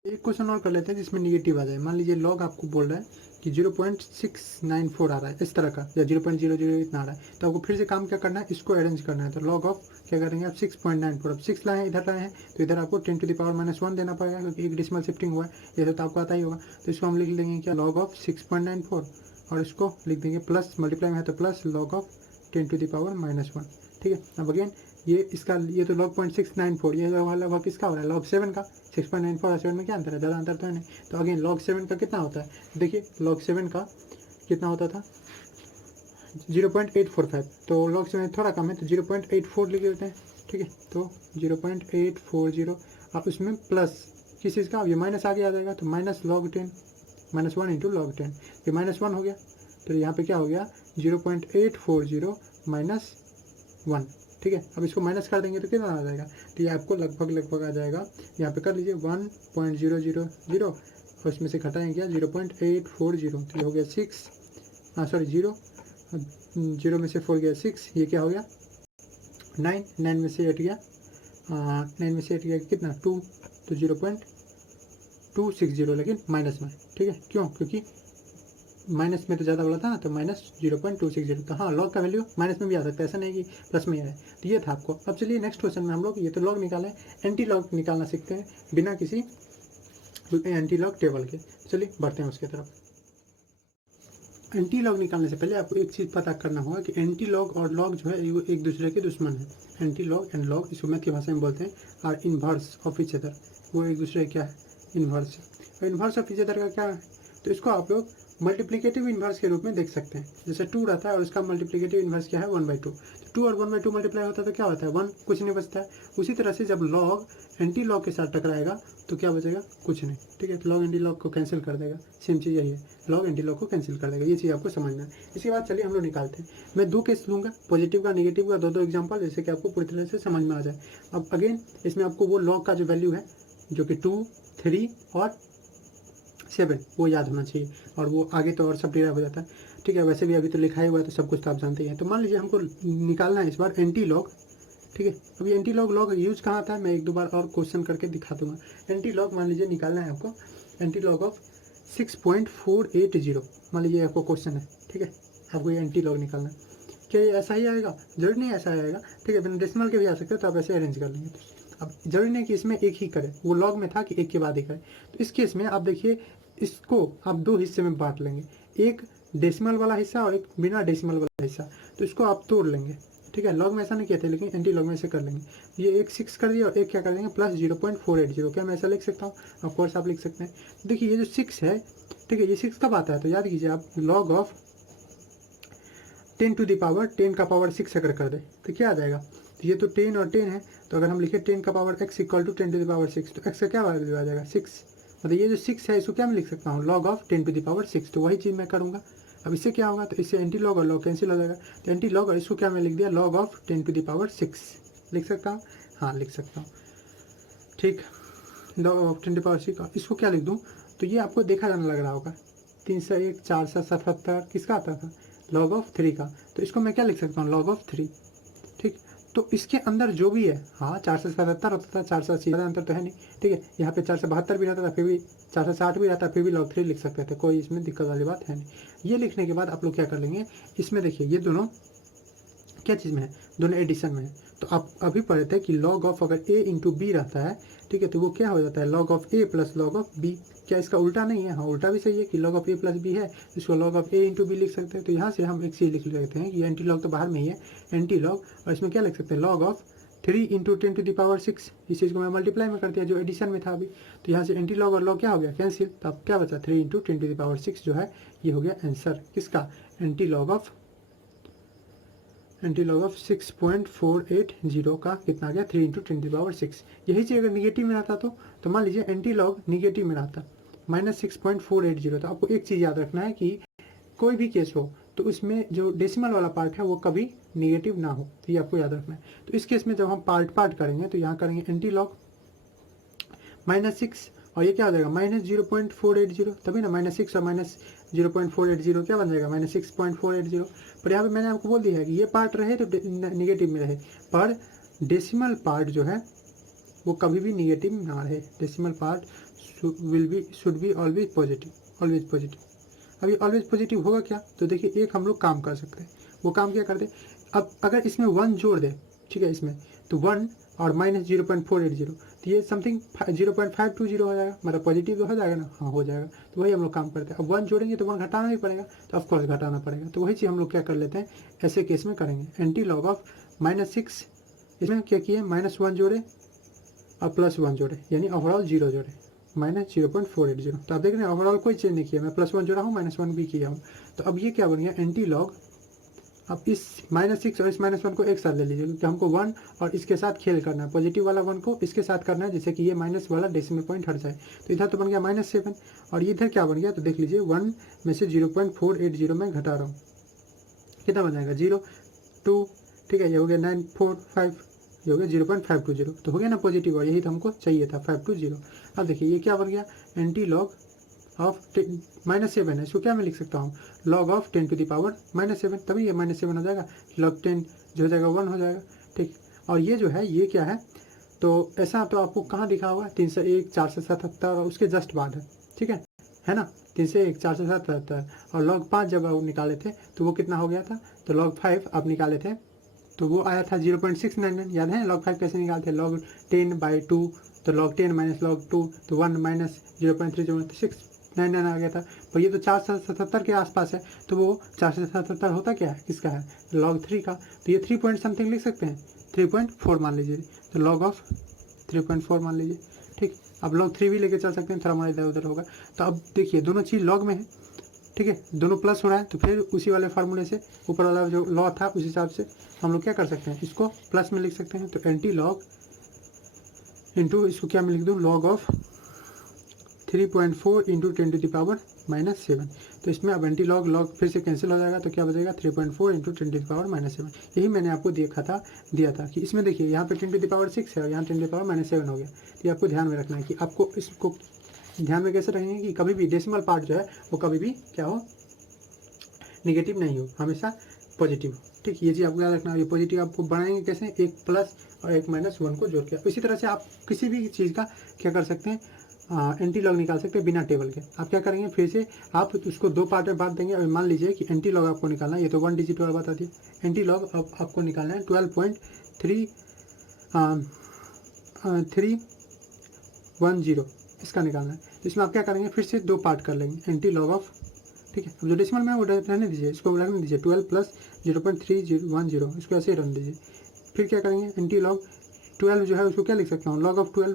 एक क्वेश्चन और कर लेते हैं जिसमें निगेटिव आ जाए। मान लीजिए लॉग आपको बोल रहा है कि 0.694 आ रहा है इस तरह का, या 0.00 इतना आ रहा है, तो आपको फिर से काम क्या करना है, इसको अरेंज करना है। तो लॉग ऑफ क्या करेंगे आप 6.94, अब 6 लाए हैं इधर लाए हैं, तो इधर आपको 10 टू द पावर -1 देना पड़ेगा, क्योंकि एक डिसिमल शिफ्टिंग हुआ है, ये तो आपको आता ही होगा। तो इसको हम लिख लेंगे क्या, लॉग ऑफ 6.94 और इसको लिख देंगे प्लस, मल्टीप्लाई में है तो plus log of 10 to the power -1, ठीक है। अब अगेन ये इसका, ये तो लॉग 0.694, ये लगभग किसका हो रहा है, लॉग 7 का। 6.94 और 7 में क्या अंतर है, ज़्यादा अंतर तो है नहीं। तो अगेन लॉग 7 का कितना होता है, देखिए लॉग 7 का कितना होता था 0.845, तो लॉग 7 थोड़ा कम है तो 0.84 लिख देते हैं, ठीक है। तो 0.840 आप उसमें प्लस किस चीज़ का, ये माइनस आगे आ जाएगा, तो माइनस लॉग 10 -1 इंटू लॉग 10, ये -1 हो गया। तो यहाँ पे क्या हो गया 0.840 -1, ठीक है। अब इसको माइनस कर देंगे तो कितना आ जाएगा, तो ये आपको लगभग आ जाएगा, यहाँ पे कर लीजिए 1.000 और इसमें से घटाएंगे क्या 0.840, तो ये हो गया 6, सॉरी 0 में से 4 गया 6, ये क्या हो गया 9, 9 में से 8 गया 9 में से 8 गया कितना 2, तो 0.260 लेकिन माइनस में, ठीक है। क्यों, क्योंकि माइनस में तो ज़्यादा बोला था ना, तो -0.260। तो हाँ, लॉग का वैल्यू माइनस में भी आ सकता है, ऐसा नहीं कि प्लस में है। तो ये था आपको। अब चलिए नेक्स्ट क्वेश्चन में हम लोग, ये तो लॉग निकाले, एंटी लॉग निकालना सीखते हैं बिना किसी एंटी लॉग टेबल के। चलिए बढ़ते हैं उसके तरफ। एंटी लॉग निकालने से पहले आपको एक चीज़ पता करना होगा कि एंटी लॉग और लॉग जो है वो एक दूसरे के दुश्मन है। एंटी लॉग एंड लॉग, इसको मैथ की भाषा में बोलते हैं, और इन्वर्स ऑफ ईच अदर, वो एक दूसरे क्या है, इन्वर्स है। इन्वर्स ऑफ ईच अदर का क्या है, तो इसको आप लोग मल्टीप्लिकेटिव इन्वर्स के रूप में देख सकते हैं। जैसे 2 रहता है और उसका मल्टीप्लिकेटिव इन्वर्स क्या है, 1/2। तो 2 और 1/2 मल्टीप्लाई होता है तो क्या होता है, 1, कुछ नहीं बचता है। उसी तरह से जब लॉग एंटी लॉग के साथ टकराएगा तो क्या बचेगा, कुछ नहीं। ठीक है, तो लॉग एंटी लॉग को कैंसिल कर देगा। सेम चीज़ यही है, लॉग एंटी लॉग को कैंसिल कर देगा। ये चीज़ आपको समझना है। इसके बाद चलिए हम लोग निकालते हैं। मैं 2 केस लूँगा, पॉजिटिव का नेगेटिव का, 2 एग्जाम्पल, जैसे कि आपको पूरी तरह से समझ में आ जाए। अब अगेन इसमें आपको वो लॉग का जो वैल्यू है जो कि 2, 3 और 7 वो याद होना चाहिए, और वो आगे तो और सब डिराइव हो जाता है। ठीक है, वैसे भी अभी तो लिखा ही हुआ है तो सब कुछ तो आप जानते ही हैं। तो मान लीजिए हमको निकालना है इस बार एंटी लॉग। ठीक है, अब ये एंटी लॉग लॉग यूज कहाँ आता है, मैं 1-2 बार और क्वेश्चन करके दिखा दूंगा। एंटी लॉग मान लीजिए निकालना है आपको, एंटी लॉग ऑफ 6.480, मान लीजिए आपको क्वेश्चन है। ठीक है, आपको ये एंटी लॉग निकालना है। क्या ये ऐसा ही आएगा, जरूरी नहीं ऐसा आएगा। ठीक है, बिना डेसिमल के भी आ सकते हैं, तो आप ऐसे अरेंज कर लेंगे। अब जरूरी नहीं कि इसमें एक ही करें, वो लॉग में था कि एक के बाद ही करें। तो इस केस में आप देखिए, इसको आप 2 हिस्से में बांट लेंगे, एक डेसिमल वाला हिस्सा और एक बिना डेसिमल वाला हिस्सा। तो इसको आप तोड़ लेंगे। ठीक है, लॉग में ऐसा नहीं किया था, लेकिन एंटी लॉग में ऐसे कर लेंगे। ये एक 6 कर दिया और एक क्या कर देंगे, प्लस 0.480। क्या मैं ऐसा लिख सकता हूँ, ऑफकोर्स आप लिख सकते हैं। देखिए ये जो 6 है, ठीक है, ये 6 कब आता है, तो याद कीजिए आप, log of 10 to the power 10 का पावर 6 अगर कर दे तो क्या आ जाएगा, तो ये तो 10 और 10 है, तो अगर हम लिखे 10 का power x equal to 10 to the power 6, तो x का क्या वैल्यू आ जाएगा, 6। मतलब ये जो 6 है इसको क्या मैं लिख सकता हूँ, log of 10 to the power 6। तो वही चीज़ मैं करूँगा। अब इससे क्या होगा, तो इससे एंटी लॉग और लॉग कैंसिल हो जाएगा। तो एंटी लॉग, और इसको क्या मैं लिख दिया, log of 10 to the power 6 लिख सकता हूँ। हाँ लिख सकता हूँ, ठीक, log of 10 to the power 6। और इसको क्या लिख दूँ, तो ये आपको देखा जाने लग रहा होगा, 301 477 किसका आता था, लॉग ऑफ 3 का। तो इसको मैं क्या लिख सकता हूँ, लॉग ऑफ 3। ठीक, तो इसके अंदर जो भी है, हाँ 477 होता था, 480 अंतर तो है नहीं। ठीक है, यहाँ पे 472 भी रहता था, फिर भी 460 भी रहता, फिर भी log 3 लिख सकते थे, कोई इसमें दिक्कत वाली बात है नहीं। ये लिखने के बाद आप लोग क्या कर लेंगे, इसमें देखिए ये दोनों क्या चीज़ में है, दोनों एडिशन में है। तो आप अभी पढ़े थे कि लॉग ऑफ अगर a इंटू बी रहता है, ठीक है, तो वो क्या हो जाता है, log of a plus log of b। क्या इसका उल्टा नहीं है, हाँ उल्टा भी सही है कि log of a plus b है, इसको log of a into b लिख सकते हैं। तो यहाँ से हम एक चीज़ लिख लेते हैं कि एंटी लॉग तो बाहर में ही है, एंटी लॉग, और इसमें क्या लिख सकते हैं, log of 3 into 10 to the power 6। इस चीज़ को मैं मल्टीप्लाई में कर दिया जो एडिशन में था अभी। तो यहाँ से एंटी लॉग और लॉग क्या हो गया, कैंसिल। तो अब क्या बचा, 3 इंटू 10 टू द पावर 6 जो है ये हो गया आंसर किसका, एंटी लॉग ऑफ 6.480 का कितना आ गया, 3 इंटू 10 टू द पावर 6। यही चीज़ अगर निगेटिव में रहता तो मान लीजिए एंटी लॉग निगेटिव में रहता -6.480। तो आपको एक चीज़ याद रखना है कि कोई भी केस हो तो उसमें जो डेसिमल वाला पार्ट है वो कभी निगेटिव ना हो, तो ये आपको याद रखना है। तो इस केस में जब हम पार्ट करेंगे तो यहाँ करेंगे एंटी लॉग -6, और ये क्या हो जाएगा, -0.480, तभी ना -6 और -0.480 क्या बन जाएगा, -6.480। पर यहाँ पे मैंने आपको बोल दिया है कि ये पार्ट रहे तो निगेटिव में रहे, पर डेसिमल पार्ट जो है वो कभी भी निगेटिव ना रहे। Decimal part should be always positive, always positive. अभी ऑलवेज पॉजिटिव होगा क्या, तो देखिए एक हम लोग काम कर सकते हैं, वो काम क्या करते, अब अगर इसमें 1 जोड़ दे, ठीक है, इसमें तो 1 और -0.480, तो ये समथिंग 0.520 हो जाएगा, मतलब पॉजिटिव तो हो जाएगा ना, हाँ हो जाएगा। तो वही हम लोग काम करते हैं। अब 1 जोड़ेंगे तो 1 घटाना ही पड़ेगा, तो ऑफकोर्स घटाना पड़ेगा। तो वही चीज़ हम लोग क्या कर लेते हैं, ऐसे केस में करेंगे, एंटी लॉग ऑफ -6, इसमें क्या किए, -1 जोड़े और +1 जोड़े, यानी ओवरऑल 0 जोड़े, -0.480। तो आप देख रहे हैं ओवरऑल कोई चेंज नहीं किया, मैं +1 जोड़ा हूँ, -1 भी किया हूँ। तो अब ये क्या बन गया, एंटी लॉग। अब इस -6 और इस -1 को एक साथ ले लीजिए, क्योंकि हमको 1 और इसके साथ खेल करना है, पॉजिटिव वाला 1 को इसके साथ करना है, जैसे कि ये माइनस वाला डेसिमल पॉइंट हट जाए। तो इधर तो बन गया -7, और इधर क्या बन गया, तो देख लीजिए 1 में से 0.480 में घटा रहा हूँ, कितना बन जाएगा, 0 2, ठीक है, ये हो गया 945, ये हो गया 0.520। तो हो गया ना पॉजिटिव, और यही तो हमको चाहिए था, 520। अब देखिए ये क्या बन गया, एंटी लॉग ऑफ -7 है, इसको क्या मैं लिख सकता हूँ, log of 10 to the power -7, तभी ये -7 हो जाएगा, लॉग 10 जो हो जाएगा 1 हो जाएगा। ठीक, और ये जो है ये क्या है, तो ऐसा तो आपको कहाँ दिखा हुआ है, 301 477 और उसके जस्ट बाद है, ठीक है है ना, 3 से 1 477 और log 5 जब आप निकाले थे तो वो कितना हो गया था, तो log 5 आप निकाले थे तो वो आया था 0.699। याद है log 5 कैसे निकालते हैं, log 10/2 तो log 10 माइनस log 2 तो 1 माइनस 0.30699 आ गया था। और ये तो 477 के आसपास है, तो वो 477 होता क्या है, किसका है, log 3 का। तो ये 3 पॉइंट समथिंग लिख सकते हैं, 3.4 मान लीजिए, तो log ऑफ 3.4 मान लीजिए। ठीक, अब log 3 भी लेके चल सकते हैं, थोड़ा हमारा इधर उधर होगा। तो अब देखिए दोनों चीज़ log में है, ठीक है, दोनों प्लस हो रहा है, तो फिर उसी वाले फार्मूले से ऊपर वाला जो लॉ था उस हिसाब से हम लोग क्या कर सकते हैं, इसको प्लस में लिख सकते हैं। तो एंटी लॉग इंटू इसको क्या मैं लिख दूँ, log ऑफ 3.4 इंटू 10⁻⁻7। तो इसमें अब एंटी लॉग फिर से कैंसिल हो जाएगा, तो क्या बचेगा 3.4 इंटू 10⁻⁻7। यही मैंने आपको दिया था कि इसमें देखिए यहाँ पे 10⁻6 है और यहाँ 10⁻⁻7 हो गया। तो ये आपको ध्यान में रखना है कि आपको इसको ध्यान में कैसे रखेंगे कि कभी भी डेसिमल पार्ट जो है वो कभी भी क्या हो, निगेटिव नहीं हो, हमेशा पॉजिटिव हो। ठीक, ये चीज़ आपको याद रखना है। ये पॉजिटिव आपको बनाएंगे कैसे, एक प्लस और एक माइनस 1 को जोड़ के। इसी तरह से आप किसी भी चीज़ का क्या कर सकते हैं, एंटी लॉग निकाल सकते हैं बिना टेबल के। आप क्या करेंगे, फिर से आप उसको 2 पार्ट में बांट देंगे। और मान लीजिए कि एंटी लॉग आपको निकालना है, ये तो 1 डिजिट वाला बता दिया। एंटी लॉग अब आपको निकालना है 12.310 इसका निकालना है। तो इसमें आप क्या करेंगे, फिर से 2 पार्ट कर लेंगे, एंटी लॉग ऑफ, ठीक है, अब जो डेसिमल में वो रहने दीजिए, इसको रहने दीजिए 12 प्लस 0.310 इसको ऐसे ही रहने दीजिए। फिर क्या करेंगे, एंटी लॉग 12 जो है उसको क्या लिख सकता हूँ, log ऑफ 12,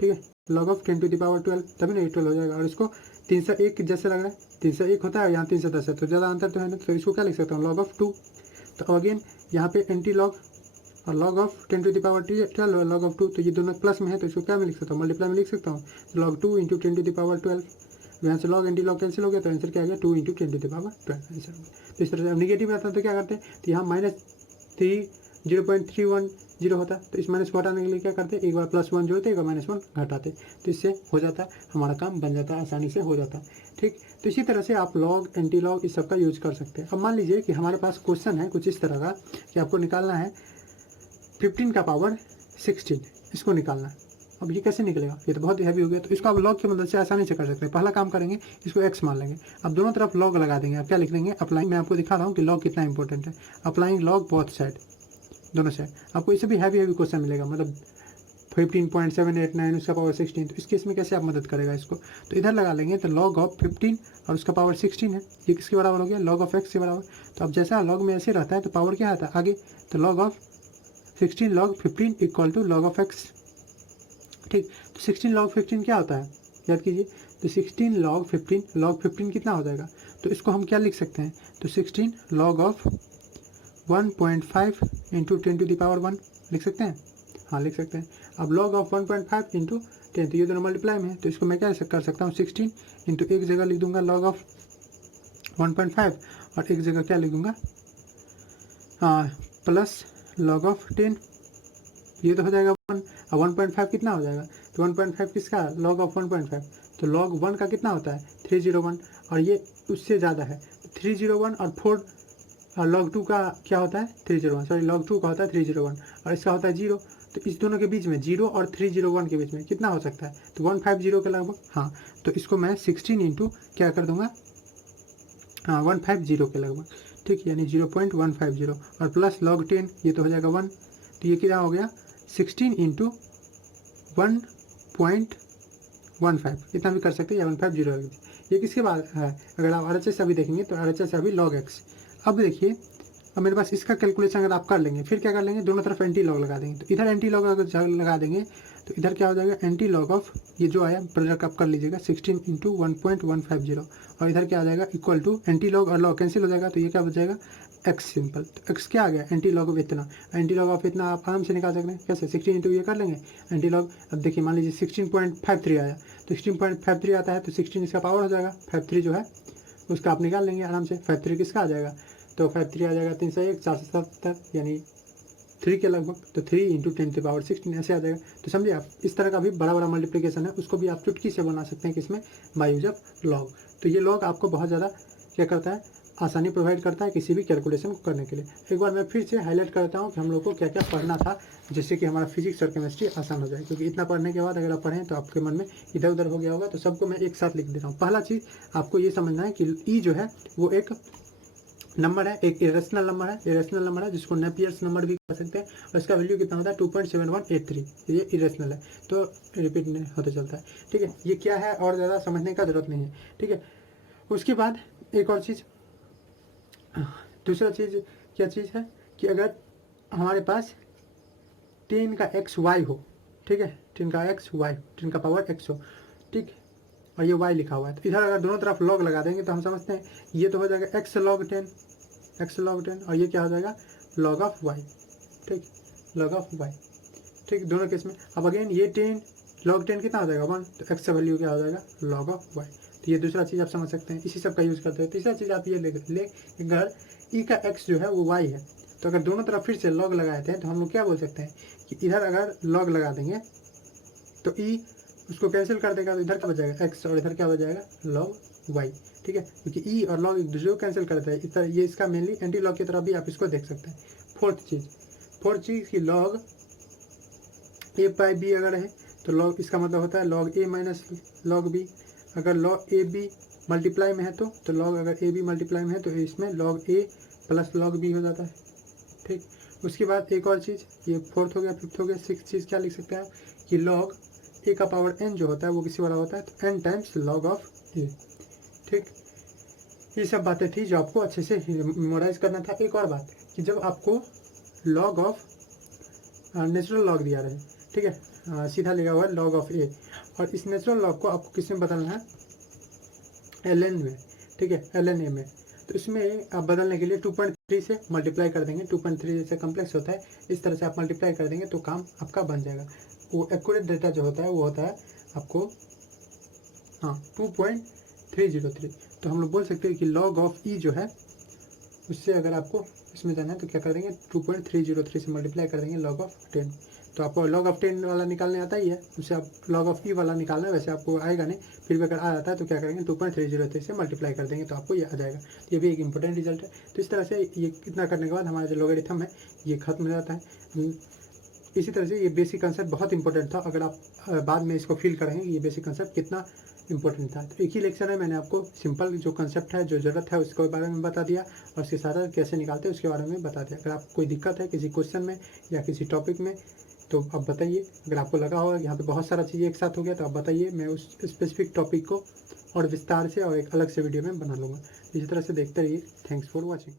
ठीक है, log ऑफ 10⁻12, तभी ना 12 हो जाएगा। और इसको 301 जैसे लग रहा है, 301 होता है, यहाँ 310 है, तो ज़्यादा अंतर तो है ना, तो इसको क्या लिख सकता हूँ, log ऑफ 2। तो अगेन यहाँ पे एंटी लॉग और log ऑफ 10⁻12 और log ऑफ 2, तो ये दोनों प्लस में है, तो इसको क्या मैं लिख सकता हूँ, मल्टीप्लाई में लिख सकता हूँ, log 2 इंटू 10⁻12। यहाँ से log एंटी लॉग कैंसिल हो गया, तो आंसर क्या आ गया, 2 इंटू 10⁻12 आंसर हो गया। तो इस तरह से अब निगेटिव रहता है तो क्या करते हैं, तो यहाँ -0.310 होता, तो इस माइनस को हटाने के लिए क्या करते हैं, एक बार +1 जोड़ते, एक बार -1 घटाते, तो इससे हो जाता, हमारा काम बन जाता, आसानी से हो जाता। ठीक, तो इसी तरह से आप लॉग, एंटी लॉग इस सब का यूज कर सकते हैं। अब मान लीजिए कि हमारे पास क्वेश्चन है कुछ इस तरह का कि आपको निकालना है 15 का पावर 16, इसको निकालना है। अब ये कैसे निकलेगा, ये तो बहुत ही हैवी हो गया, तो इसको आप लॉग की मदद से आसानी से कर सकते हैं। पहला काम करेंगे, इसको x मान लेंगे, अब दोनों तरफ लॉग लगा देंगे। अब क्या लिख देंगे, अप्लाइंग, मैं आपको दिखा रहा हूँ कि लॉग कितना इंपॉर्टेंट है। अप्लाइंग लॉग बोथ साइड, दोनों साइड। आपको इससे भी हैवी क्वेश्चन मिलेगा, मतलब 15.789 उसका पावर 16, तो इसके इसमें कैसे आप मदद करेगा इसको, तो इधर लगा लेंगे, तो log ऑफ 15 और उसका पावर 16 है, ये किसके बराबर हो गया, log ऑफ x के बराबर। तो अब जैसा log में ऐसे रहता है तो पावर क्या आता है आगे, तो log of 16 log 15 equal to log of x। ठीक, तो 16 log 15 क्या होता है, याद कीजिए, तो 16 log 15 कितना हो जाएगा, तो इसको हम क्या लिख सकते हैं, तो 16 log ऑफ 1.5 इंटू 10⁻1 लिख सकते हैं, हाँ लिख सकते हैं। अब log ऑफ 1.5 इंटू 10, तो ये दोनों मल्टीप्लाई में है, तो इसको मैं क्या कर सकता हूँ, 16 इंटू एक जगह लिख दूंगा log ऑफ 1.5 और एक जगह क्या लिख दूंगा, प्लस log ऑफ 10, ये तो हो जाएगा 1। अब 1.5 कितना हो जाएगा, तो 1.5 किसका, log ऑफ 1.5, तो log 1 का कितना होता है 301, और ये उससे ज़्यादा है 301, और 4 और log 2 का क्या होता है 301, सॉरी log 2 का होता है 301 और इसका होता है 0। तो इस दोनों के बीच में 0 और 301 के बीच में कितना हो सकता है, तो 150 के लगभग, हाँ, तो इसको मैं 16 इंटू क्या कर दूंगा, हाँ 150 के लगभग, ठीक, यानी 0.150 और प्लस log 10, ये तो हो जाएगा 1, तो ये क्या हो गया 16 इंटू 1.15, इतना भी कर सकते हैं, या 150। ये किसके बाद है, अगर आप RHS अभी देखेंगे तो RHS अभी log x। अब देखिए, अब मेरे पास इसका कैलकुलेशन अगर आप कर लेंगे, फिर क्या कर लेंगे, दोनों तरफ एंटी लॉग लगा देंगे, तो इधर एंटी लॉग अगर लगा देंगे तो इधर क्या हो जाएगा, एंटी लॉग ऑफ, ये जो आया प्रोडक्ट आप कर लीजिएगा 16 इंटू 1.150, और इधर क्या आ जाएगा इक्वल टू एंटी लॉग और लॉग कैंसिल हो जाएगा, तो ये क्या बच जाएगा x सिंपल। तो x क्या आ गया, एंटी लॉग ऑफ इतना, एंटी लॉग ऑफ इतना आप आराम से निकाल सकते हैं, कैसे 16 इंटू ये कर लेंगे एंटी लॉग। अब देखिए मान लीजिए 16.53 आया, तो 16.53 आता है तो 16 इसका पावर हो जाएगा, 53 जो है उसका आप निकाल लेंगे आराम से। 53 किसका आ जाएगा, तो 53 आ जाएगा 301 477, यानी 3 के लगभग, तो 3 इंटू 10⁻16 ऐसे आ जाएगा। तो समझिए आप, इस तरह का भी बड़ा बड़ा मल्टीप्लिकेशन है, उसको भी आप चुटकी से बना सकते हैं, किसमें, बाय यूज ऑफ लॉग। तो ये लॉग आपको बहुत ज़्यादा क्या करता है, आसानी प्रोवाइड करता है किसी भी कैलकुलेशन को करने के लिए। एक बार मैं फिर से हाईलाइट करता हूँ कि हम लोग को क्या क्या पढ़ना था, जिससे कि हमारा फिजिक्स और केमिस्ट्री आसान हो जाए, क्योंकि इतना पढ़ने के बाद अगर आप पढ़ें तो आपके मन में इधर उधर हो गया होगा। तो सबको मैं एक साथ लिख दे रहा हूँ। पहला चीज़ आपको ये समझना है कि ई जो है वो एक नंबर है, एक इरेशनल नंबर है। इरेशनल नंबर है जिसको नेपियर्स नंबर भी कह सकते हैं, और इसका वैल्यू कितना होता है 2.7183। ये इरेशनल है, तो रिपीट नहीं होते चलता है, ठीक है। ये क्या है और ज़्यादा समझने का जरूरत नहीं है, ठीक है। उसके बाद एक और चीज़, दूसरा चीज़ क्या चीज़ है कि अगर हमारे पास 10 का एक्स वाई हो, ठीक है, 10 का एक्स वाई, 10 का पावर एक्स हो, ठीक, और ये y लिखा हुआ है, तो इधर अगर दोनों तरफ log लगा देंगे तो हम समझते हैं ये तो हो जाएगा x log 10, और ये क्या हो जाएगा log ऑफ y, ठीक, log ऑफ y, ठीक, दोनों केस में। अब अगेन ये 10 log 10 कितना हो जाएगा 1, तो x का वैल्यू क्या हो जाएगा log ऑफ y। तो ये दूसरा चीज़ आप समझ सकते हैं, इसी सब का यूज़ करते हैं। तीसरा चीज़ आप ये ले अगर e का x जो है वो y है, तो अगर दोनों तरफ फिर से log लगाए थे तो हम लोग क्या बोल सकते हैं कि इधर अगर log लगा देंगे तो e उसको कैंसिल कर देगा, तो इधर क्या बचेगा x और इधर क्या बचेगा log y, ठीक है, क्योंकि e और log एक दूसरे को कैंसिल करते हैं। इस तरह ये इसका मेनली एंटी लॉग की तरह भी आप इसको देख सकते हैं। फोर्थ चीज़ की log a बाई बी अगर है तो log इसका मतलब होता है log a minus log b। अगर log a b मल्टीप्लाई में है तो log अगर a b मल्टीप्लाई में है तो इसमें log a plus log b हो जाता है, ठीक। उसके बाद एक और चीज़, ये फोर्थ हो गया, फिफ्थ हो गया। सिक्स चीज़ क्या लिख सकते हैं आप कि log a का पावर n जो होता है वो किसी वाला होता है तो n times log of a, ठीक। ये सब बातें थी जो आपको अच्छे से मेमोराइज करना था। एक और बात कि जब आपको log ऑफ नेचुरल लॉग दिया रहे, ठीक है, सीधा लिखा हुआ है log ऑफ a, और इस नेचुरल लॉग को आपको किस में बदलना है ln में, ठीक है, ln a में। तो इसमें आप बदलने के लिए 2.3 से मल्टीप्लाई कर देंगे। 2.3 से कम्प्लेक्स होता है, इस तरह से आप मल्टीप्लाई कर देंगे तो काम आपका बन जाएगा। वो एक्यूरेट डेटा जो होता है वो होता है आपको 2.303। तो हम लोग बोल सकते हैं कि log ऑफ e जो है उससे अगर आपको इसमें जाना है तो क्या कर देंगे 2.303 से मल्टीप्लाई कर देंगे log ऑफ 10। तो आपको log ऑफ 10 वाला निकालने आता ही है, उससे आप log ऑफ e वाला निकालना है, वैसे आपको आएगा नहीं, फिर भी अगर आ जाता है तो क्या करेंगे 2.303 से मल्टीप्लाई कर देंगे तो आपको ये आ जाएगा। तो ये भी एक इंपॉर्टेंट रिजल्ट है। तो इस तरह से ये इतना करने के बाद हमारा जो लॉगरिथम है ये खत्म हो जाता है। इसी तरह से ये बेसिक कंसेप्ट बहुत इंपॉर्टेंट था, अगर आप बाद में इसको फील करेंगे ये बेसिक कंसेप्ट कितना इंपॉर्टेंट था। तो एक ही लेक्चर में मैंने आपको सिंपल जो कंसेप्ट है, जो ज़रूरत है उसके बारे में बता दिया, और उसके साथ कैसे निकालते हैं उसके बारे में बता दिया। अगर आपको कोई दिक्कत है किसी क्वेश्चन में या किसी टॉपिक में तो आप बताइए। अगर आपको लगा होगा यहाँ पे बहुत सारा चीज़ एक साथ हो गया तो आप बताइए, मैं उस स्पेसिफिक टॉपिक को और विस्तार से और एक अलग से वीडियो में बना लूँगा। इसी तरह से देखते रहिए। Thanks for watching.